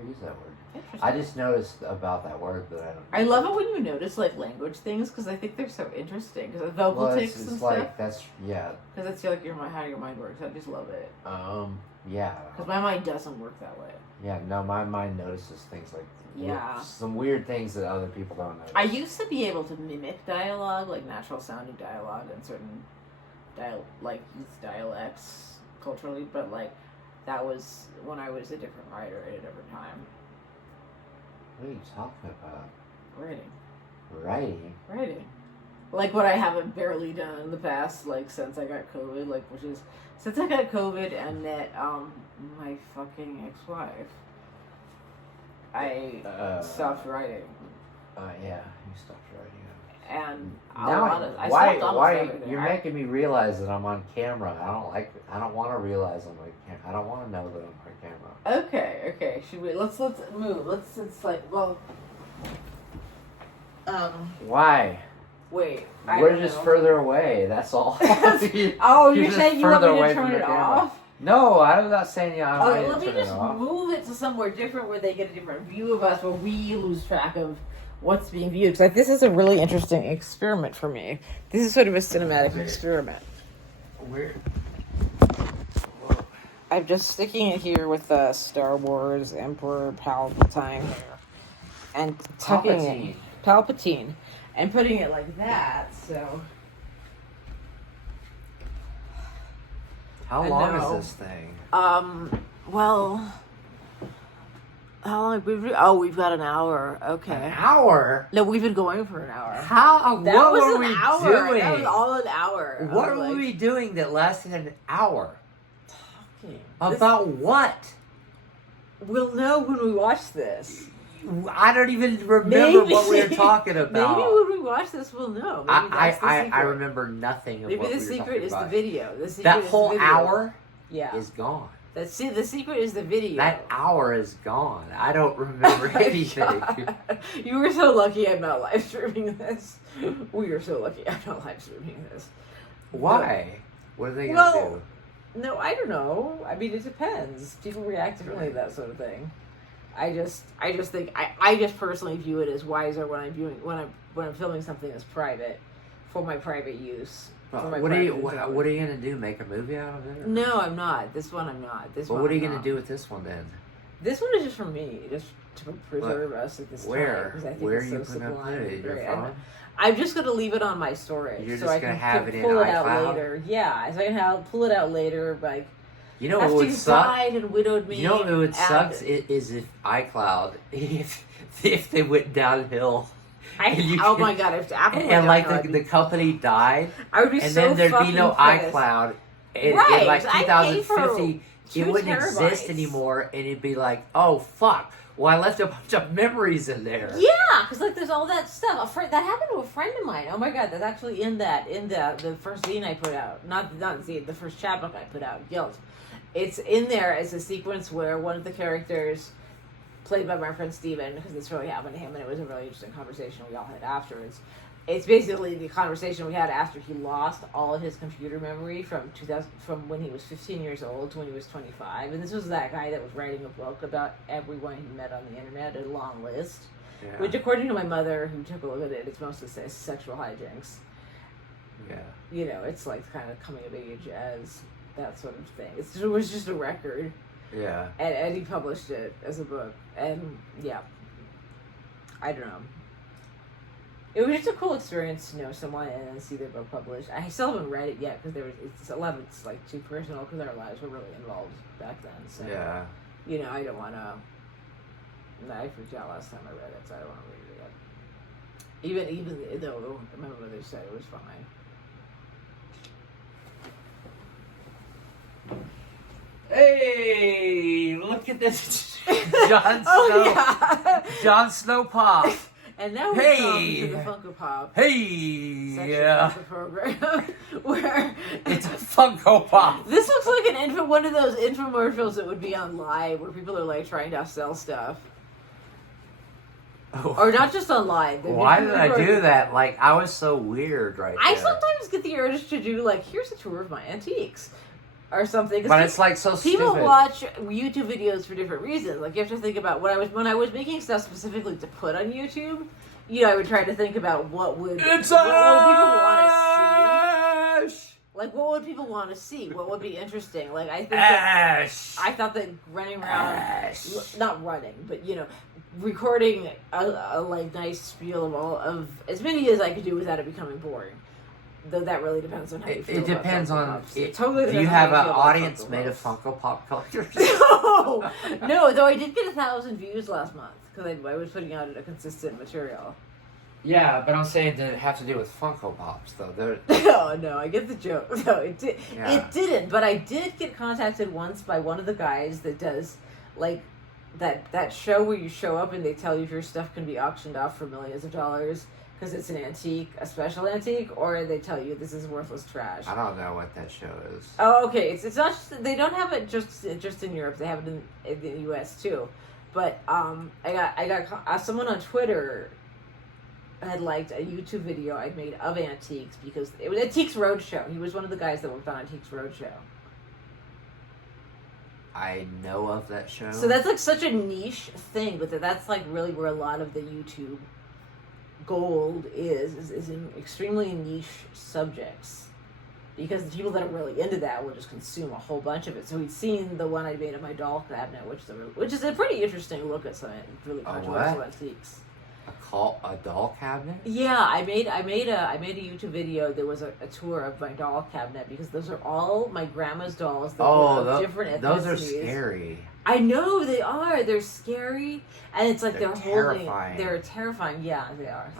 use that word. I just noticed about that word that I don't. I love it when you notice like language things, because I think they're so interesting. Because vocal tics and like, stuff. That's Because it's like how your mind works. I just love it. Yeah. Because my mind doesn't work that way. Yeah. No, my mind notices things like some weird things that other people don't notice. I used to be able to mimic dialogue, like natural sounding dialogue, and certain youth dialects culturally, but like that was when I was a different writer at a different time. What are you talking about? Writing. Like what I haven't barely done in the past, like since I got COVID, since I got COVID and met my fucking ex-wife, I stopped writing. Yeah, you stopped writing. And why you're making me realize that I'm on camera. I don't want to realize I'm on camera. I don't want to know that I'm on camera. Okay. Should we let's move. Why? Wait. We're just further away. That's all. You're saying you want me to turn it off? No, I'm not saying you. Let me just move it to somewhere different where they get a different view of us, where we lose track of what's being viewed. Because this is a really interesting experiment for me. This is sort of a cinematic experiment. I'm just sticking it here with the Star Wars Emperor Palpatine and tucking it. Palpatine. And putting it like that, so... How long is this thing? Well... How long have we... we've got an hour. Okay. An hour? No, we've been going for an hour. What were we doing? That was all an hour. What were we doing that lasted an hour? Talking. About what? We'll know when we watch this. I don't even remember what we were talking about. Maybe when we watch this, we'll know. Maybe I remember nothing of what we were talking about. Maybe the secret is the video. That whole hour is gone. The secret is the video. That hour is gone. I don't remember anything. God. You were so lucky I'm not live streaming this. We are so lucky I'm not live streaming this. Why? What are they going to do? No, I don't know. I mean, it depends. People react differently to that sort of thing. I just think I just personally view it as wiser when I'm filming something that's private, for my private use. What are you gonna do? Make a movie out of it? Or? No, I'm not. This one I'm not. What are you gonna do with this one then? This one is just for me, just to preserve us at this time. Where are you gonna put it? Your phone? I'm just gonna leave it on my storage, You're so just I gonna can have it in pull it iCloud? out later. Yeah, so I can pull it out later. Like, you know what would suck? Died and widowed me. You know what would suck is if iCloud if they went downhill. Oh my god! If Apple and like the company died, I would be and so then there'd be no pissed. iCloud. In Right, like 2050, it wouldn't terabytes. exist anymore, and it'd be like, oh fuck! Well, I left a bunch of memories in there. Yeah, because like there's all that stuff. That happened to a friend of mine. Oh my god, that's actually in the first zine I put out. Not zine, the first chapbook I put out. Guilt. It's in there as a sequence where one of the characters, played by my friend Steven, because this really happened to him, and it was a really interesting conversation we all had afterwards. It's basically the conversation we had after he lost all of his computer memory from when he was 15 years old to when he was 25. And this was that guy that was writing a book about everyone he met on the internet, a long list. Yeah. Which, according to my mother, who took a look at it, it's mostly sexual hijinks. Yeah. You know, it's like kind of coming of age as that sort of thing. It was just a record. Yeah. And he published it as a book. And, yeah. I don't know. It was just a cool experience to know someone and see their book published. I still haven't read it yet because a lot of it's like too personal because our lives were really involved back then. So, yeah. You know, I don't want to. No, I freaked out last time I read it, so I don't want to read it yet. Even though my mother said it was fine. Hey, look at this, Jon Snow. Yeah. Jon Snow pop. And now we're to the Funko Pop section of the program, where it's a Funko Pop. This looks like one of those infomercials that would be on Live, where people are like trying to sell stuff, or not just on Live. Why did I do that? Like, I was so weird right there. I sometimes get the urge to do like, here's a tour of my antiques. Or something, but it's like so stupid. People watch YouTube videos for different reasons. Like, you have to think about when I was making stuff specifically to put on YouTube. You know, I would try to think about what would people want to see. Like, what would people want to see? What would be interesting? Like, I think I thought that running around, not running, but you know, recording a like nice spiel of as many as I could do without it becoming boring. Though that really depends on how you feel. It depends on. Totally. Do you have an audience made of Funko Pop collectors? No. Though I did get 1,000 views last month because I was putting out a consistent material. Yeah, but I'm saying, did it have to do with Funko Pops though? No, I get the joke. No, it did. Yeah. It didn't. But I did get contacted once by one of the guys that does like that show where you show up and they tell you if your stuff can be auctioned off for millions of dollars. Because it's an antique, a special antique, or they tell you this is worthless trash. I don't know what that show is. Oh, okay. It's not. They don't have it just in Europe. They have it in the U.S. too. But I got someone on Twitter had liked a YouTube video I made of antiques because it was Antiques Roadshow. He was one of the guys that worked on Antiques Roadshow. I know of that show. So that's like such a niche thing, but that's like really where a lot of the YouTube gold is in extremely niche subjects, because the people that are really into that will just consume a whole bunch of it. So he'd seen the one I made of my doll cabinet, which is a pretty interesting look at some really controversial antiques. A doll cabinet? Yeah, I made a YouTube video. There was a tour of my doll cabinet because those are all my grandma's dolls that were of different ethnicities. Those are scary. I know they are. They're scary, and it's like they're terrifying. They're terrifying. Yeah, they are.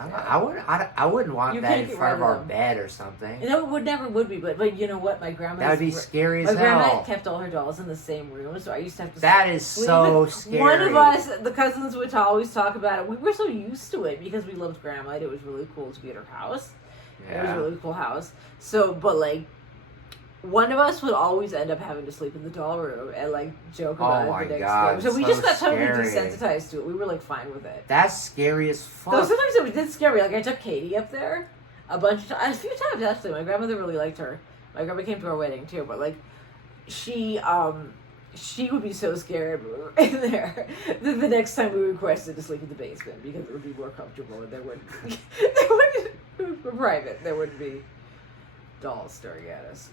I wouldn't want that in front of our bed or something. No, it would be. But you know what? My grandma. That would be scary as hell. My grandma kept all her dolls in the same room, so I used to have to. That is so scary. One of us, the cousins, would always talk about it. We were so used to it because we loved grandma. And it was really cool to be at her house. Yeah. It was a really cool house. So, but like. One of us would always end up having to sleep in the doll room and like joke about it the next day. So we just got totally desensitized to it. We were like fine with it. That's scary as fuck. Though sometimes it did scare me. Like I took Katie up there a few times actually. My grandmother really liked her. My grandma came to our wedding too, but like she she would be so scared we were in there that the next time we requested to sleep in the basement because it would be more comfortable and there wouldn't be private. There wouldn't be dolls staring at us.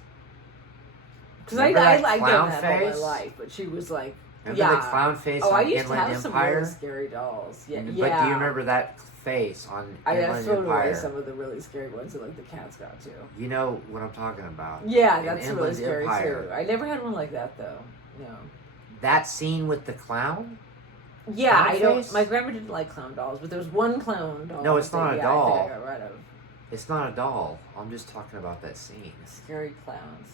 Because I done that all my life, but she was like, remember the clown face on Inland Empire? I used to have some really scary dolls. Yeah, But do you remember that face on Inland Empire? Away some of the really scary ones that like the cats got too. You know what I'm talking about. Yeah, that's really scary too. I never had one like that though. No. That scene with the clown? Yeah, I don't. My grandma didn't like clown dolls, but there was one clown doll. No, it's not a doll. I think I got rid of. It's not a doll. I'm just talking about that scene. Scary clowns.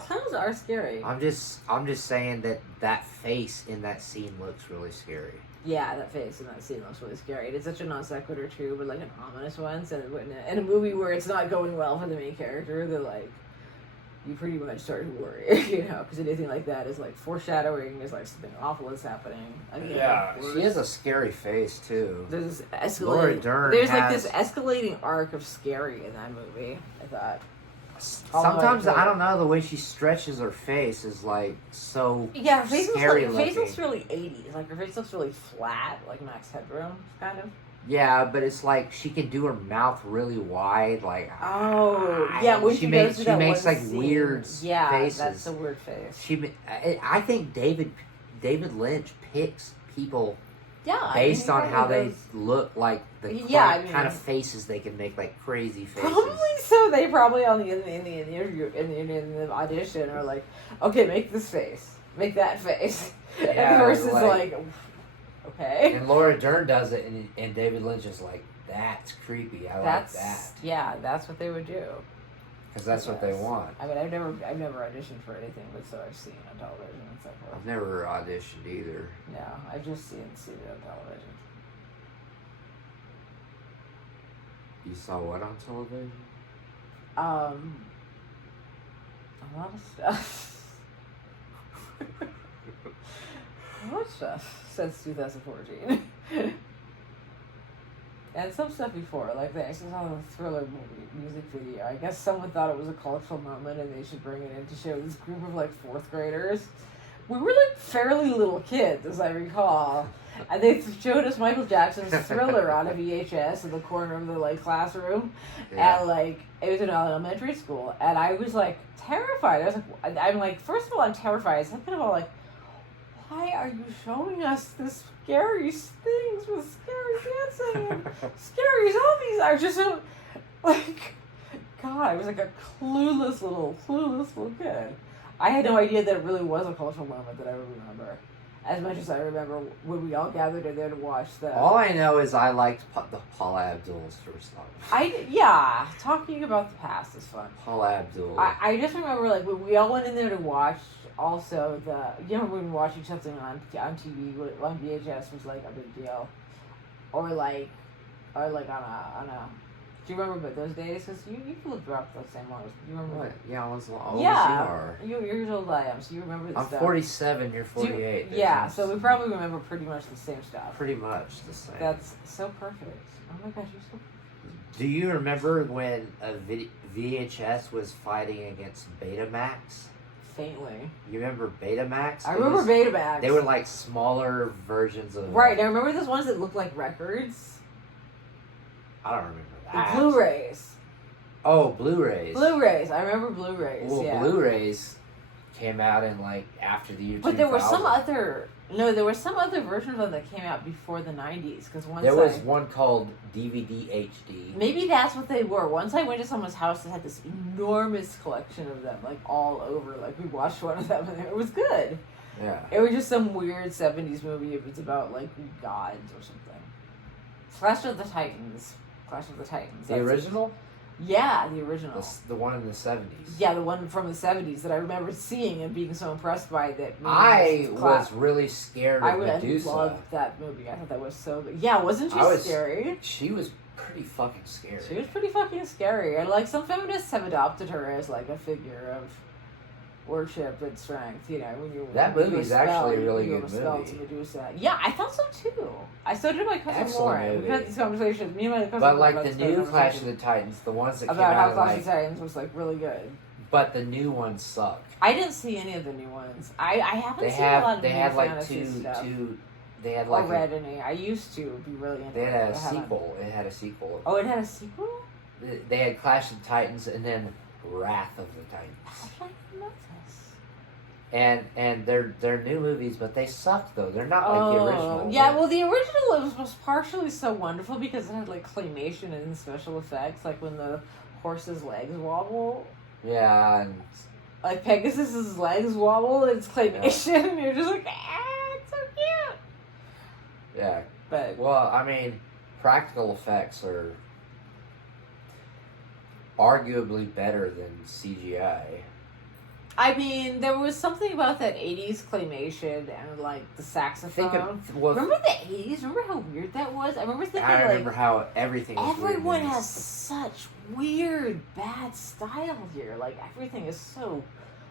Clowns are scary. I'm just saying that face in that scene looks really scary. Yeah, that face in that scene looks really scary. It's such a non sequitur too, but like an ominous one. So in a movie where it's not going well for the main character, they're like, you pretty much start to worry, you know, because anything like that is like foreshadowing. Is like something awful is happening. Again, yeah, she has a scary face too. There's this escalating. Laura Dern there's like this escalating arc of scary in that movie. I thought. Sometimes I don't know, the way she stretches her face is like so her face scary looks her face looks really 80s. Like her face looks really flat, like Max Headroom kind of. Yeah, but it's like she can do her mouth really wide, like when she makes like weird faces. That's a weird face. I think David Lynch picks people based on how they look, like the kind of faces they can make, like crazy faces. Probably so. They probably in the interview in the audition are like, okay, make this face, make that face, and the person's like, okay. And Laura Dern does it, and David Lynch is like, that's creepy. Like that. Yeah, that's what they would do. Because that's what they want. I mean, I've never auditioned for anything, but so I've seen on television and so forth. I've never auditioned either. No, I've just seen it on television. You saw what on television? A lot of stuff. A lot of stuff since 2014. And some stuff before, like I saw the Thriller movie music video. I guess someone thought it was a cultural moment and they should bring it in to show this group of like fourth graders. We were like fairly little kids, as I recall. And they showed us Michael Jackson's Thriller on a VHS in the corner of the like classroom. Yeah. And like it was in elementary school. And I was like terrified. I was like, I'm like, first of all, I'm terrified. Second of all, like, why are you showing us this scary things with scary dancing and scary zombies? I was just so, like, God, I was like a clueless little kid. I had no idea that it really was a cultural moment that I would remember. As much as I remember when we all gathered in there to watch the... All I know is I liked the Paula Abdul's first song. Talking about the past is fun. Paula Abdul. I just remember, like, when we all went in there to watch also when watching something on TV, on VHS was, like, a big deal. Or like on a... Do you remember those days? Because you lived throughout the same long. You remember? What? Yeah, I was old as you are. You're as old as I am, so you remember this stuff. I'm 47, you're 48. So we probably remember pretty much the same stuff. Pretty much the same. That's so perfect. Oh my gosh, you're so perfect. Do you remember when a VHS was fighting against Betamax? Faintly. You remember Betamax? I remember Betamax. They were like smaller versions of... Right, I remember those ones that looked like records. I don't remember. The Blu-rays. Oh, Blu-rays. Blu-rays. I remember Blu-rays. Well, yeah. Blu-rays came out in like after the year 2000. But there was some other. No, there was some other version of them that came out before the 90s. Because there was one called DVD HD. Maybe that's what they were. Once I went to someone's house that had this enormous collection of them, like all over. Like we watched one of them and it was good. Yeah. It was just some weird 70s movie. It was about like gods or something. Clash of the Titans. The original? Yeah, the original. The one in the 70s. Yeah, the one from the 70s that I remember seeing and being so impressed by that. I was really scared of Medusa. I loved that movie. I thought that was so good. Yeah, wasn't she scary? She was pretty fucking scary. She was pretty fucking scary. And like some feminists have adopted her as like a figure of worship and strength, you know. That movie's actually a really good movie. To Medusa. Yeah, I thought so too. I so did my cousin Lauren. We've had these conversations. Me and my cousin. But like the new Clash of the Titans, the ones that came out about how Clash of the Titans was like really good. but the new ones suck. I didn't see any of the new ones. I haven't They seen a lot have of they new had like fantasy stuff. they had Or like read any. I used to be really into they it. had but a I haven't. sequel. It had a sequel. Oh, it had a sequel? They had Clash of the Titans and then Wrath of the Titans. I didn't know this. And they're new movies, but they suck though. They're not like the original. Yeah, well, the original was partially so wonderful because it had like claymation and special effects, like when the horse's legs wobble. Yeah, and Like Pegasus's legs wobble, it's claymation, and you're just like, it's so cute. yeah. But Well, I mean, practical effects are arguably better than CGI. I mean, there was something about that 80s claymation and like the saxophone. Remember the 80s? Remember how weird that was? I remember thinking I remember how everything was everyone weird. has such weird, bad style here. Like, everything is so...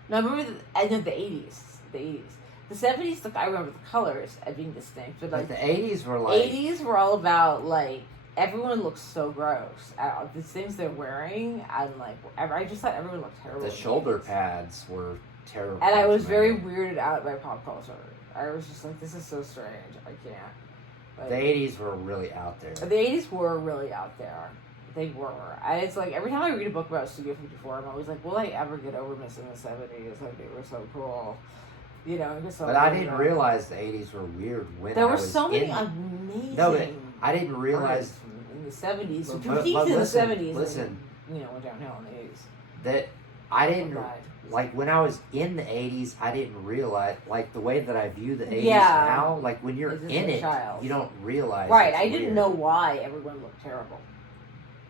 No, I remember I know the 80s. The 80s. The 70s, I remember the colors being distinct. But, Like the 80s were like... 80s were all about, like, everyone looks so gross. The things they're wearing, and, like, I just thought everyone looked terrible. The shoulder pads were terrible. And I was very weirded out by pop culture. I was just like, this is so strange. I can't. Like, the 80s were really out there. The 80s were really out there. They were. And it's like, every time I read a book about Studio 54, I'm always like, will I ever get over missing the 70s? Like, they were so cool. You know, but I didn't realize the 80s were weird when there I were was so many in... amazing... No, but I didn't realize... In the 70s. But Peaked in the listen, 70s. Listen. And, you know, went downhill in the 80s. That I didn't... Died. Like, when I was in the 80s, I didn't realize... Like, the way that I view the 80s Yeah. now, like, when you're As just in a it, child. you don't realize Right, it's I didn't weird. know why everyone looked terrible.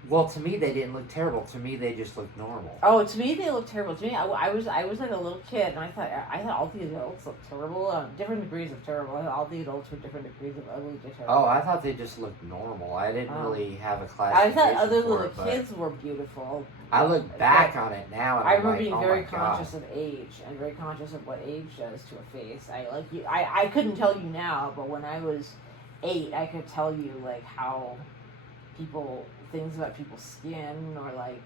Well, to me, they didn't look terrible. To me, they just looked normal. Oh, to me they looked terrible. To me, I was like a little kid, and I thought all the adults looked terrible. Different degrees of terrible. I thought all the adults were different degrees of ugly to terrible. Oh, I thought they just looked normal. I didn't really have a I classification thought other for little it, but kids were beautiful. I look back on it now, and I I'm remember like, being oh very my conscious God. of age and very conscious of what age does to a face. I couldn't tell you now, but when I was 8, I could tell you like how things about people's skin or like,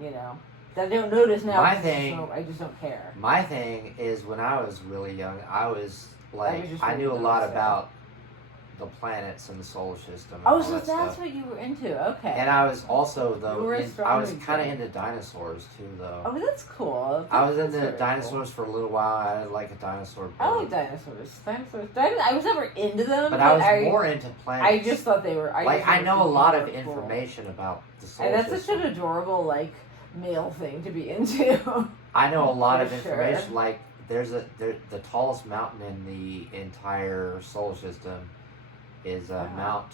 you know, that I don't notice now. My thing- so I just don't care. My thing is, when I was really young, I was like, just I really knew a lot noticing. about the planets and the solar system. And Oh, all so that that's stuff. what you were into. Okay. And I was also You though, were a I was astronomy kind of kid. into dinosaurs too, though. Oh, that's cool. I was That's into very dinosaurs for a little while. I had like a dinosaur book. Cool. I like dinosaurs. I was never into them, But I was more into planets. I just thought they were. I know a lot of cool. information about the solar And that's system. such an adorable, like, male thing to be into. I know a lot of For information. sure. Like, the tallest mountain in the entire solar system is Wow. Mount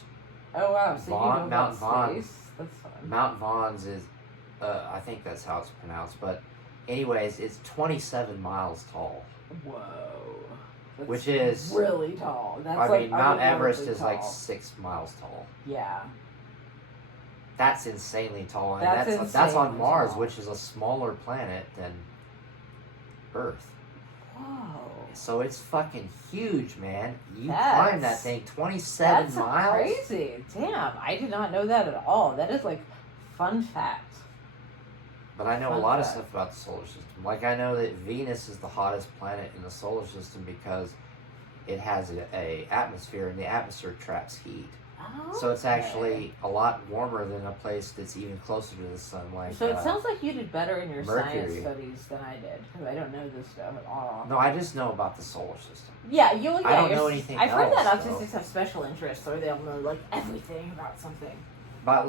Oh wow! So Vaughn- you know Mount about Vaughn. space. That's fun. Mount Vaughn's is, I think that's how it's pronounced. But, anyways, it's 27 miles tall. Whoa. That's Which is- really tall. That's I like mean, Mount Everest otherworldly is like tall. 6 miles tall. Yeah. That's insanely tall, and That's that's on insanely Mars, tall. which is a smaller planet than Earth. Whoa. So it's fucking huge, man. You That's- climb that thing 27 That's miles. crazy. Damn, I did not know that at all. That is like fun fact. But I know a Fun lot of fact. stuff about the solar system. Like, I know that Venus is the hottest planet in the solar system because it has a atmosphere, and the atmosphere traps heat. Oh, So it's actually a lot warmer than a place that's even closer to the sun. Like, So it sounds like you did better in your science Mercury. studies than I did, because I don't know this stuff at all. no, I just know about the solar system. Yeah, I don't know anything I've heard that else, autistics have special interests, or they'll know like everything about something. But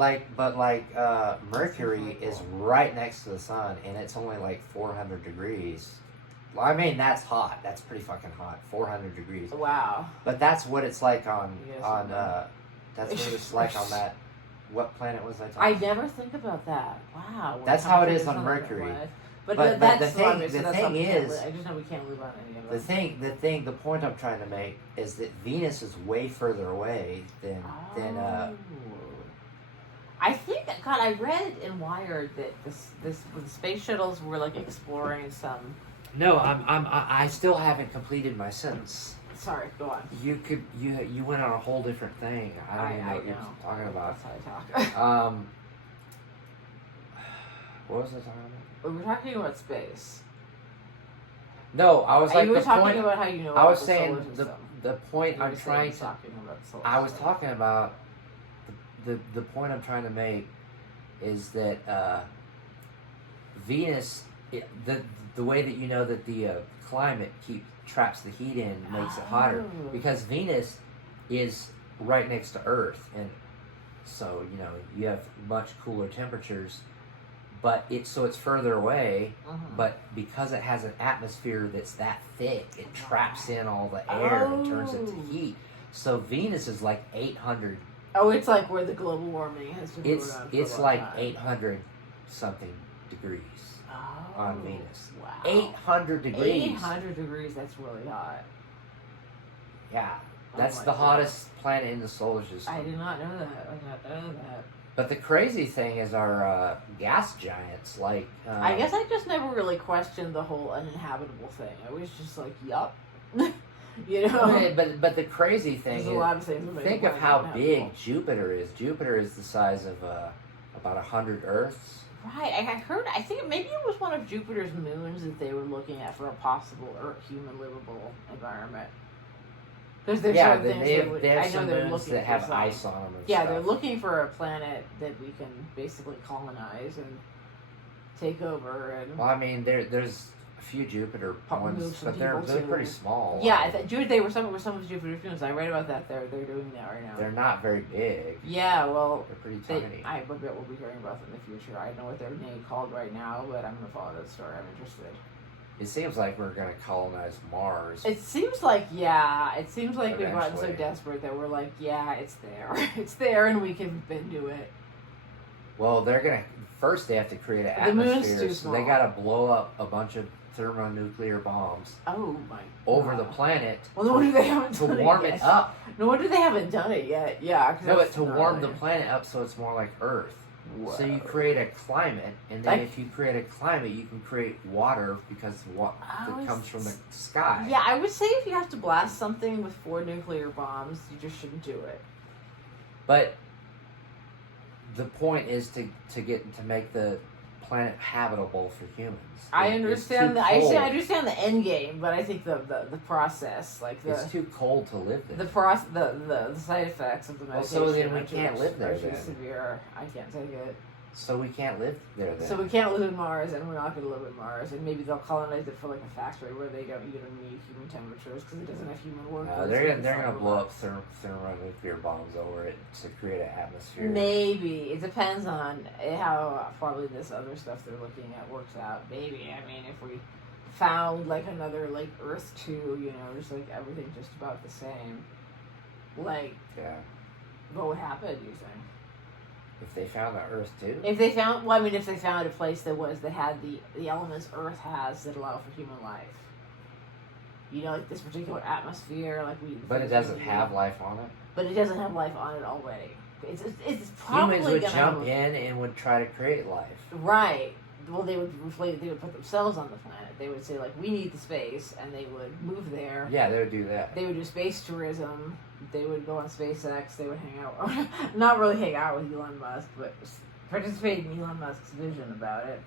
Mercury is right next to the sun, and it's only like 400 degrees. Well, I mean, that's hot. That's pretty fucking hot. 400 degrees. Wow. But that's what it's like on Yes, that's what it's like on that. What planet was I talking? I never think about that. Wow. That's how it is It's on not like Mercury. it was. But But that's the thing- obvious, so the that's thing why we can't is- I just know we can't live on any of them. The point I'm trying to make is that Venus is way further away than I think, God, I read in Wired that this when the space shuttles were like exploring some. No, I still haven't completed my sentence. Sorry, go on. You went on a whole different thing. I don't even know what you're talking about. That's how I talk. What was I talking about? We were talking about space. No, I was like you were the talking point. about how you know. I was the saying solar system. the point You were I'm trying to. talking about the solar I was system. talking about the point I'm trying to make is that Venus, the way that you know that the climate traps the heat in, makes it hotter, because Venus is right next to Earth, and so you know you have much cooler temperatures, but it's further away. But because it has an atmosphere that's that thick, it traps in all the air and turns it to heat. So Venus is like 800. Oh, it's like where the global warming has been going on. It's like 800 something degrees on Venus. Wow. 800 degrees. 800 degrees. That's really hot. Yeah, that's the hottest planet in the solar system. I did not know that. I did not know that. But the crazy thing is our gas giants, like... I guess I just never really questioned the whole uninhabitable thing. I was just like, yup. You know? But the crazy thing is, a lot of things think of how big Jupiter is. Jupiter is the size of about 100 Earths. Right. I think maybe it was one of Jupiter's moons that they were looking at for a possible human livable environment. Because there's some things they have some moons that have ice on them and stuff. They're looking for a planet that we can basically colonize and take over. And well, I mean, there's a few Jupiter ones, but they're pretty small. Yeah, they were some of Jupiter's moons. I read about that. They're doing that right now. They're not very big. Yeah, well, they're pretty tiny. I bet we'll be hearing about them in the future. I don't know what their name called right now, but I'm gonna follow that story. I'm interested. It seems like we're going to colonize Mars. It seems like, yeah. It seems like we've gotten so Eventually. desperate that we're like, yeah, it's there. It's there and we can bend to it. Well, they're going to... First, they have to create an The moon's atmosphere, too so they small. got to blow up a bunch of thermonuclear bombs Oh, my over God. the planet Well, no wonder they haven't to done warm it it yet. up. No wonder they haven't done it yet. Yeah. 'Cause No, but that's to warm the gnarly. planet up so it's more like Earth. Whoa. So you create a climate, and then Like- if you create a climate, you can create water because it comes from the sky. Yeah, I would say if you have to blast something with 4 nuclear bombs, you just shouldn't do it. But the point is to make the planet habitable for humans. I It's understand too that. I cold. understand the end game, but I think the process, like It's too cold to live there. the side effects of the Well, medication. so then we are too can't live there are too then. severe. I can't take it. So we can't live there then. So we can't live in Mars, and we're not going to live in Mars, and maybe they'll colonize it for like a factory where they don't even need human temperatures because it doesn't have human workers. they're gonna blow up thermonuclear bombs over it to create an atmosphere. Maybe it depends on how probably this other stuff they're looking at works out. Maybe I mean if we found like another like Earth 2, you know, just like everything just about the same. Like, Yeah. what would happen? Do you think? If they found that Earth too. If they found, well, I mean, if they found a place that had the elements Earth has that allow for human life, you know, like this particular atmosphere, like we. But it doesn't have life on it. But it doesn't have life on it already. It's probably Humans would gonna jump have, in and would try to create life. Right. Well, they would put themselves on the planet. They would say like, we need the space, and they would move there. Yeah, they would do that. They would do space tourism. They would go on SpaceX. They would hang out, not really hang out with Elon Musk, but participate in Elon Musk's vision about it.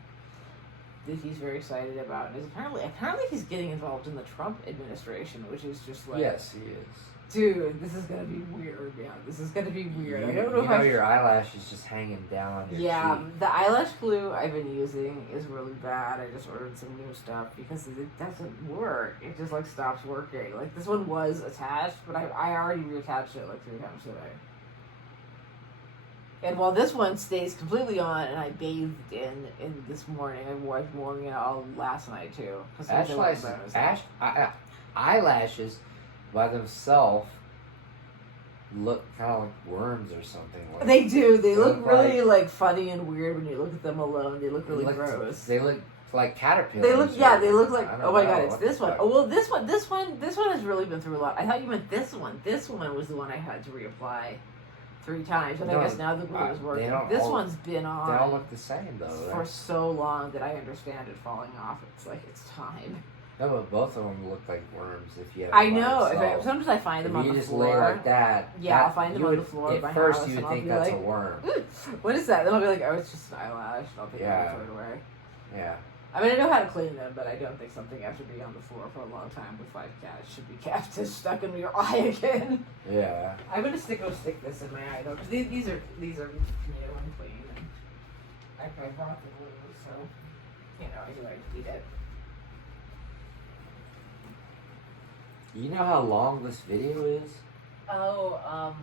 That he's very excited about. And apparently he's getting involved in the Trump administration, which is just like, Yes, he is. dude, this is gonna be weird. Yeah, this is gonna be weird. I don't know You know your eyelash is just hanging down on your cheek. The eyelash glue I've been using is really bad. I just ordered some new stuff because it doesn't work. It just like stops working. Like this one was attached, but I already reattached it like 3 times today. And while this one stays completely on, and I bathed in this morning, I was warming it all last night too. Eyelashes by themselves look kind of like worms or something. Like, They do. They look really like funny and weird when you look at them alone. They look really gross. They look like caterpillars. They look, yeah, they look like. I don't Oh my know, god, it's what this the one. fuck? Oh well, this one has really been through a lot. I thought you meant this one. This one was the one I had to reapply 3 times, but I No, guess now the glue is they working. don't This all- one's been on. They all look the same though. for so long that I understand it falling off. It's like it's time. No, but both of them look like worms if you have I them by know. themselves. Sometimes I find them If on you the just floor. lay like that. Yeah, I'll find them on the floor of At my first, house, you would and I'll think be that's like, a worm. what is that? Then I'll be like, oh, it's just an eyelash. And I'll take Yeah. it and throw it away. Yeah. I mean, I know how to clean them, but I don't think something after being on the floor for a long time with 5 cats should be kept stuck in your eye again. Yeah. I'm gonna stick this in my eye though, because these are new and clean. And I brought the glue, so I do like to eat it. You know how long this video is? Oh,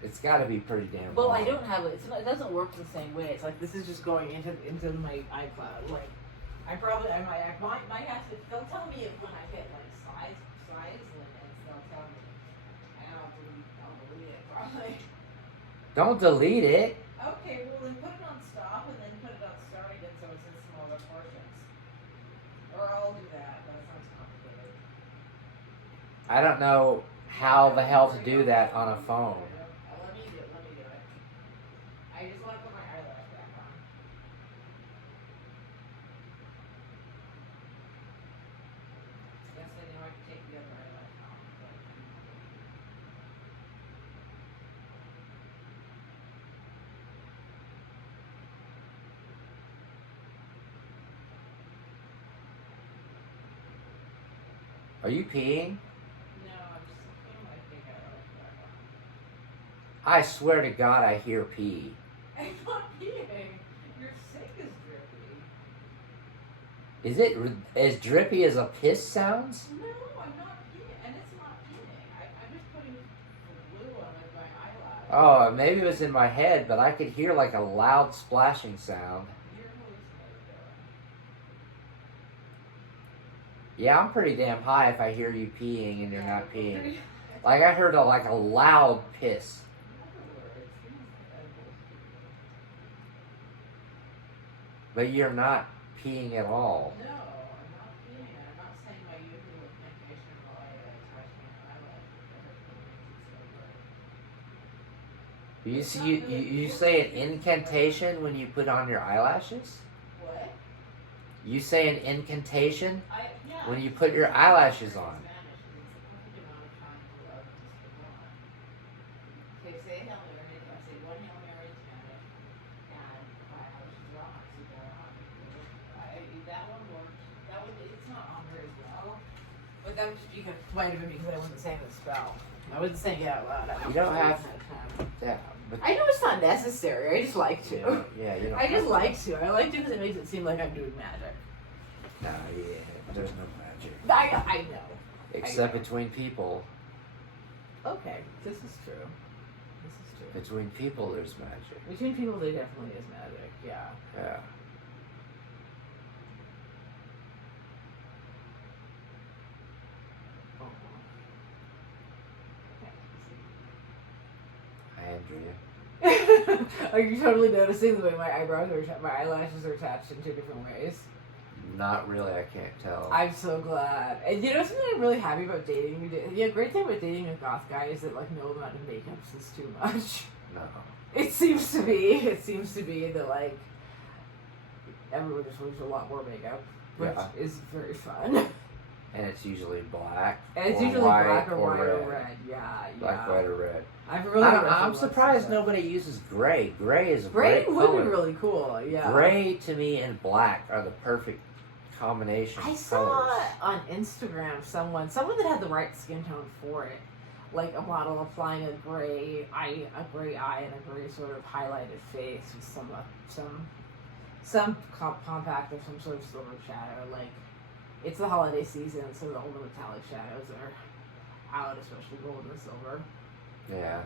It's got to be pretty damn well, long. I don't have it. It doesn't work the same way. It's like this is just going into my iCloud. Like, my has to. They'll tell me if when I hit like size limits. They'll tell me. And I'll delete it probably. Don't delete it. Okay, well then put it on stop and then put it on start again so it's in smaller portions. Or I'll do that. That sounds complicated. I don't know how the hell to do that on a phone. Let me do it. I just want to put my eyelash back on. Yes, I know I can take the other eyelash off. Are you peeing? No, I'm just putting my big eyelash back on. I swear to God, I hear pee. I'm not peeing. Your sink is drippy. Is it as drippy as a piss sounds? No, I'm not peeing. And it's not peeing. I'm just putting glue on my eyelash. Oh, maybe it was in my head, but I could hear like a loud splashing sound. You're hallucinating. Yeah, I'm pretty damn high if I hear you peeing and you're not peeing. Like I heard a loud piss. But you're not peeing at all. No, I'm not peeing. I'm not saying my usual incantation while I touch my eyelash. You say an incantation when you put on your eyelashes? What? You say an incantation Yeah. when you put your eyelashes on. Spanish, and it's the perfect amount of time to love this to go on. Okay, say Hail Mary. I say one Hail Mary in Spanish, and my eyelashes are on. So they're on. That one worked. That one, it's not on there as well. But that was just because, might have been because I wasn't saying the spell. I wasn't saying it out loud. You don't have that. But I know it's not necessary. I just like to. yeah, you don't. I just like to. I like to because it makes it seem like I'm doing magic. Nah, yeah, there's no magic. I know. Except between people. Okay, this is true. This is true. Between people, there's magic. Between people, there definitely is magic. Yeah. Yeah. Andrea. Are you totally noticing the way my eyelashes are attached in 2 different ways? Not really, I can't tell. I'm so glad. And something I'm really happy about dating? The great thing about dating a goth guy is that, no amount of makeup is too much. No. It seems to be. It seems to be that, everyone just wears a lot more makeup, which is very fun. And it's usually black. And it's or usually white black or white red. or red. Yeah. Black, white, or red. I'm surprised nobody uses gray. Gray is a Gray great would color. be really cool. Yeah. Gray to me and black are the perfect combination. I of saw colors. on Instagram someone that had the right skin tone for it, like a model applying a gray eye, and a gray sort of highlighted face with some compact or some sort of silver shadow. It's the holiday season, so all the metallic shadows are out, especially gold and silver. Yeah.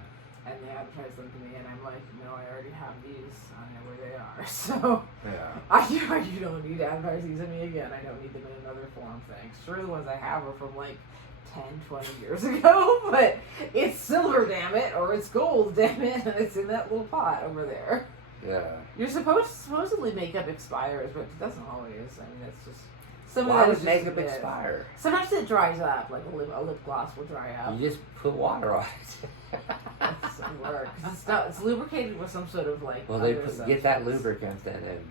And they advertise them to me, and I'm like, no, I already have these. I know where they are. So Yeah. you don't need to advertise these to me again. I don't need them in another form, thanks. Sure, the ones I have are from 10, 20 years ago, but it's silver, damn it, or it's gold, damn it, and it's in that little pot over there. Yeah. You're supposedly makeup expires, but it doesn't always. I mean, it's just. Why does makeup expire? Sometimes it dries up, like a lip gloss will dry up. You just put water on it. That doesn't work. It's lubricated with some sort of Well, they other get that substance. lubricant then and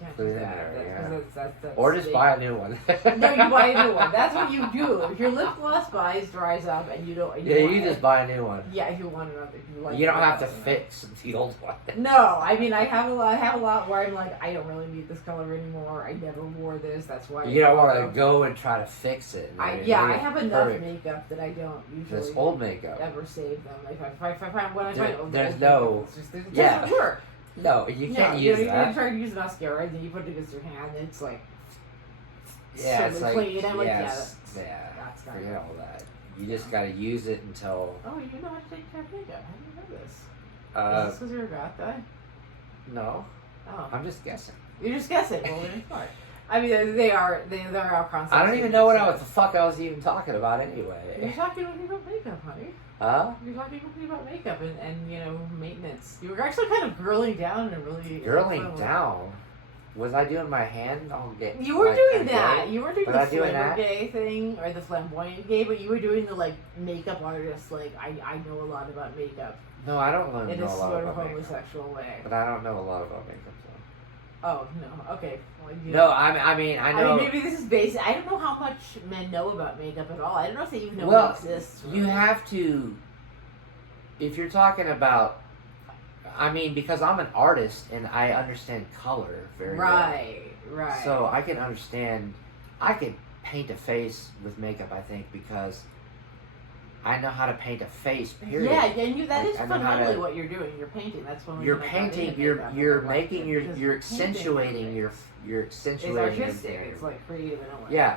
You can't Put do it in that. there, That's or just fake. buy a new one. No, you buy a new one. That's what you do. If your lip gloss dries up and you don't... You just buy a new one. Yeah, if you want another. If you like You don't have to another. fix the old one. No, I mean, I have a lot where I'm like, I don't really need this color anymore. I never wore this. That's why. You don't want to go and try to fix it. I have enough makeup that I don't usually... This old makeup. Ever save them. Like, if I find when I find old there's makeup, no... it doesn't work. No, you can't use that. You try to use mascara, and then you put it against your hand, and it's like... Yeah, it's like... clean. I'm like, that's forget all that. You just gotta use it until... Oh, you know how to take care of makeup. How do you know this? Is this because you're a goth guy? No. Oh. I'm just guessing. You're just guessing. Well, you're smart. I mean, they're our concepts. I don't even know what the fuck I was even talking about anyway. You're talking with me about makeup, honey. Huh? You're talking with me about makeup and you know, maintenance. You were actually kind of girling down and really... Girling down? Was I doing my hand on gay? You were doing that. You were doing Was the I doing flavor that? gay thing, or the flamboyant gay, but you were doing the, like, makeup artist, like, I know a lot about makeup. No, I don't know In a a lot sort of about makeup. homosexual way. But I don't know a lot about makeup, so. Oh, no. Okay. Well, No, I mean, I know... maybe this is basic. I don't know how much men know about makeup at all. I don't know if they even know Well, it exists. you have to... If you're talking about... I mean, because I'm an artist and I understand color very well. Right. So I can understand... I could paint a face with makeup, I think, because I know how to paint a face, period. Yeah, and that is I know how fundamentally to- what you're doing. You're painting. That's when You're when I got painting, into you're makeup, you're I'm making, like, you're because accentuating, painting you're It's accentuating artistic. your- It's like creative in a way. Yeah.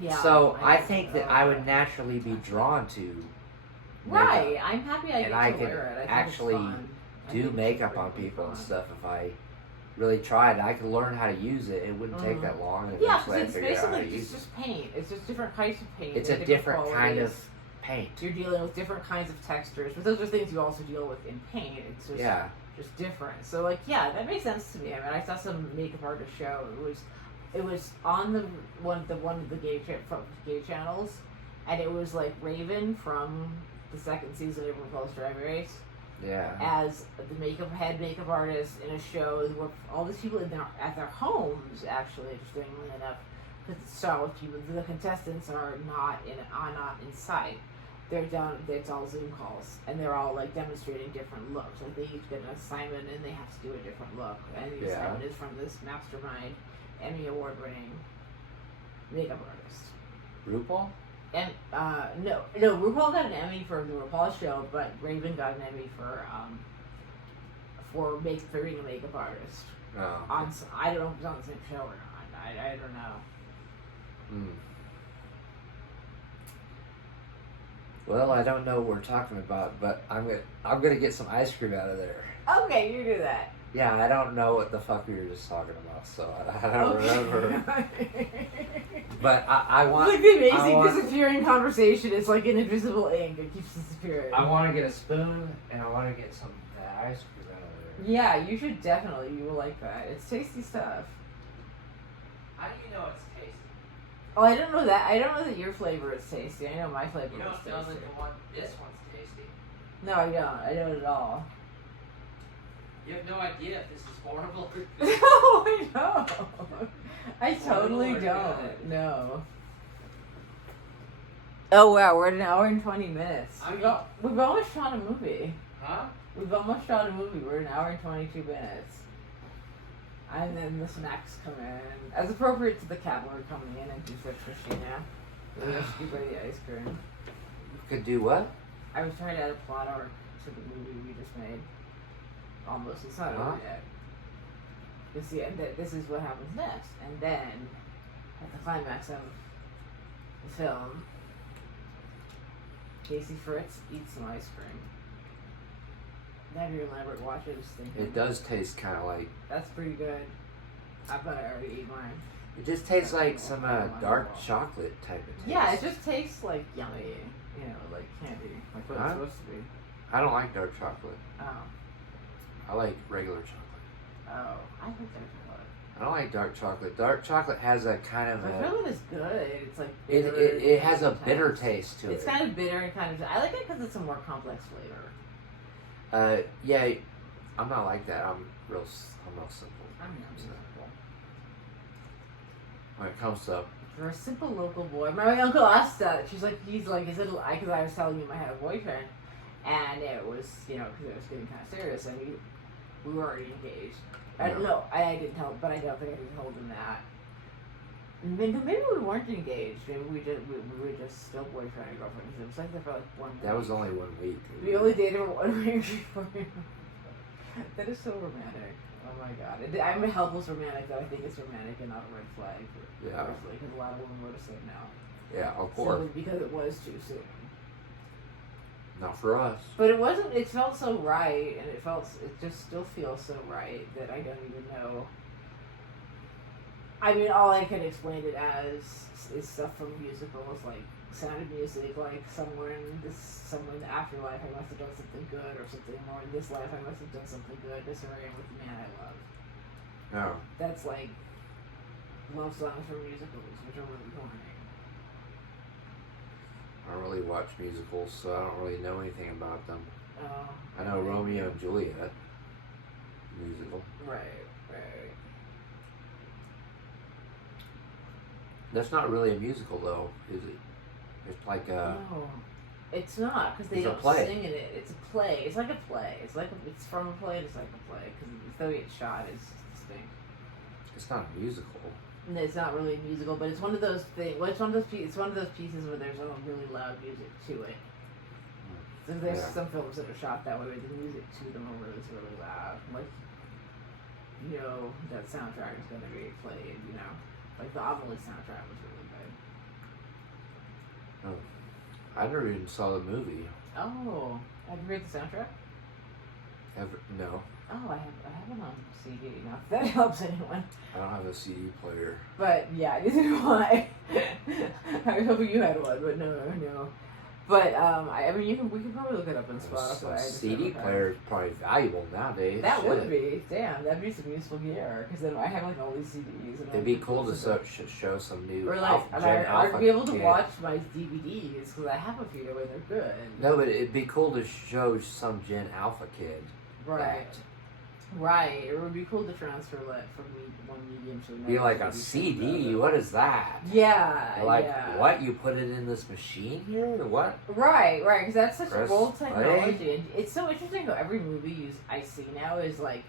Yeah. So I know. think that I would naturally be drawn to makeup. Right. I'm happy I And get I to could wear it. I think actually it's fun. I do think it's makeup on really people and fun. stuff if I really tried. I could learn how to use it. It wouldn't take that long. And Yeah, eventually I'd because it's figure out how to basically use it. just paint. It's just different kinds of paint. It's and a different kind qualities. of paint. You're dealing with different kinds of textures, but those are things you also deal with in paint. It's just just different. So like, yeah, that makes sense to me. I mean, I saw some makeup artist show. It was on the one of the gay channels, and it was like Raven from the second season of RuPaul's Drag Race. Yeah. As the head makeup artist in a show where all these people at their homes, actually, interestingly enough, because the contestants are not inside. It's all Zoom calls, and they're all like demonstrating different looks. Like they each get an assignment, and they have to do a different look. And the assignment is from this mastermind, Emmy award-winning makeup artist. RuPaul? And no, RuPaul got an Emmy for the RuPaul show, but Raven got an Emmy for being a makeup artist. Oh. I don't know if it's on the same show or not. I don't know. Well, I don't know what we're talking about, but I'm gonna get some ice cream out of there. Okay, you do that. Yeah, I don't know what the fuck we were just talking about, so I don't remember. But I want... It's like the amazing disappearing conversation. It's like an invisible ink. It keeps disappearing. I want to get a spoon, and I want to get some ice cream out of there. Yeah, you should definitely. You will like that. It's tasty stuff. How do you know it's tasty? Oh, I don't know that. I don't know that your flavor is tasty. I know my flavor You is don't tasty. know that this one's tasty. No, I don't. I don't at all. You have no idea if this is horrible. No, I don't. I totally Lord, don't. No. Oh wow, we're at an hour and 20 minutes. We've almost shot a movie. Huh? We've almost shot a movie. We're at an hour and 22 minutes. And then the snacks come in. As appropriate to the cavalry coming in and do such machina. We have to by the ice cream. Could do what? I was trying to add a plot arc to the movie we just made. Almost. It's not over yet. You see, and this is what happens next. And then, at the climax of the film, Casey Fritz eats some ice cream. Have your elaborate watches thinking. It does taste kind of like... That's pretty good. I thought I already ate mine. It just tastes like some dark chocolate type of taste. Yeah, it just tastes like yummy. You know, like candy. Like what it's supposed to be. I don't like dark chocolate. Oh. I like regular chocolate. Oh, I like dark chocolate. I don't like dark chocolate. Dark chocolate has a kind of Dark a... chocolate is good. It's like It bitter. has a bitter taste to it. It's kind of bitter and kind of... I like it because it's a more complex flavor. Yeah, I'm not like that. I'm real simple. I'm not simple. When it comes to You're a simple local boy. My uncle asked that. He's like, is it? Because I was telling him I had a boyfriend, and it was, because it was getting kind of serious, and we were already engaged. No, I didn't tell, but I don't think I did told him that. Maybe we weren't engaged. Maybe we were just still boyfriend and girlfriend. It was like that for like 1 week. that was only 1 week. We only dated for 1 week before. That is so romantic. Oh my god. I'm a helpless romantic that I think it's romantic and not a red flag. Yeah. Because a lot of women would have said no. Yeah, of course. So, because it was too soon. Not for us. But it wasn't. It felt so right, and it just still feels so right that I don't even know. I mean, all I can explain it as is stuff from musicals, like Sound of Music, like somewhere in the afterlife I must have done something good or something, or in this life I must have done something good. This is where I am with the man I love. No. That's like love songs from musicals, which are really corny. I don't really watch musicals, so I don't really know anything about them. Oh. I know Romeo and Juliet musical. Right. That's not really a musical, though, is it? It's like a... No, it's not, because they It's a don't play. sing in it. It's a play. It's like a play. It's from a play. It's like a play, because the way it's shot is distinct. It's not a musical. And it's not really a musical, but it's one of those things. Well, it's one of those pieces where there's a really loud music to it. So there's some films that are shot that way, where the music to them are really loud. Like, that soundtrack is going to be played. Like the Amelie soundtrack was really good. Oh. I never even saw the movie. Oh, have you heard the soundtrack? No. Oh, I have it on CD. Not that that helps anyone. I don't have a CD player. But yeah, neither do I. I was hoping you had one, but no. But I mean, we can probably look it up on Spotify. A CD player is probably valuable nowadays. That would be. Damn, that'd be some useful gear. Because then I have like all these CDs. And It'd be cool to show some new. Or like, I'd be able to watch my DVDs because I have a few and they're good. No, but it'd be cool to show some Gen Alpha kid. Right. Right. It would be cool to transfer from one medium to another. Be like a CD. What is that? Yeah. What? You put it in this machine here? Or what? Right. Because that's such Press old play. technology. And it's so interesting how every movie I see now is like,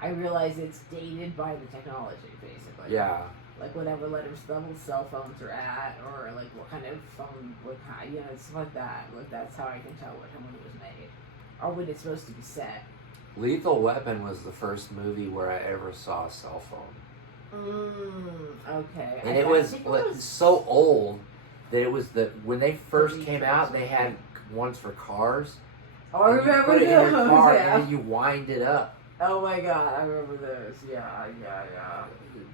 I realize it's dated by the technology, basically. Yeah. Like whatever level cell phones are at, or like what kind of phone, it's like that. Like that's how I can tell when it was made, or when it's supposed to be set. Lethal Weapon was the first movie where I ever saw a cell phone. Okay. And it was so old that it was when they first came out, they had ones for cars. Oh, I remember those. You put it in your car, yeah. and then you wind it up. Oh my god, I remember those. Yeah.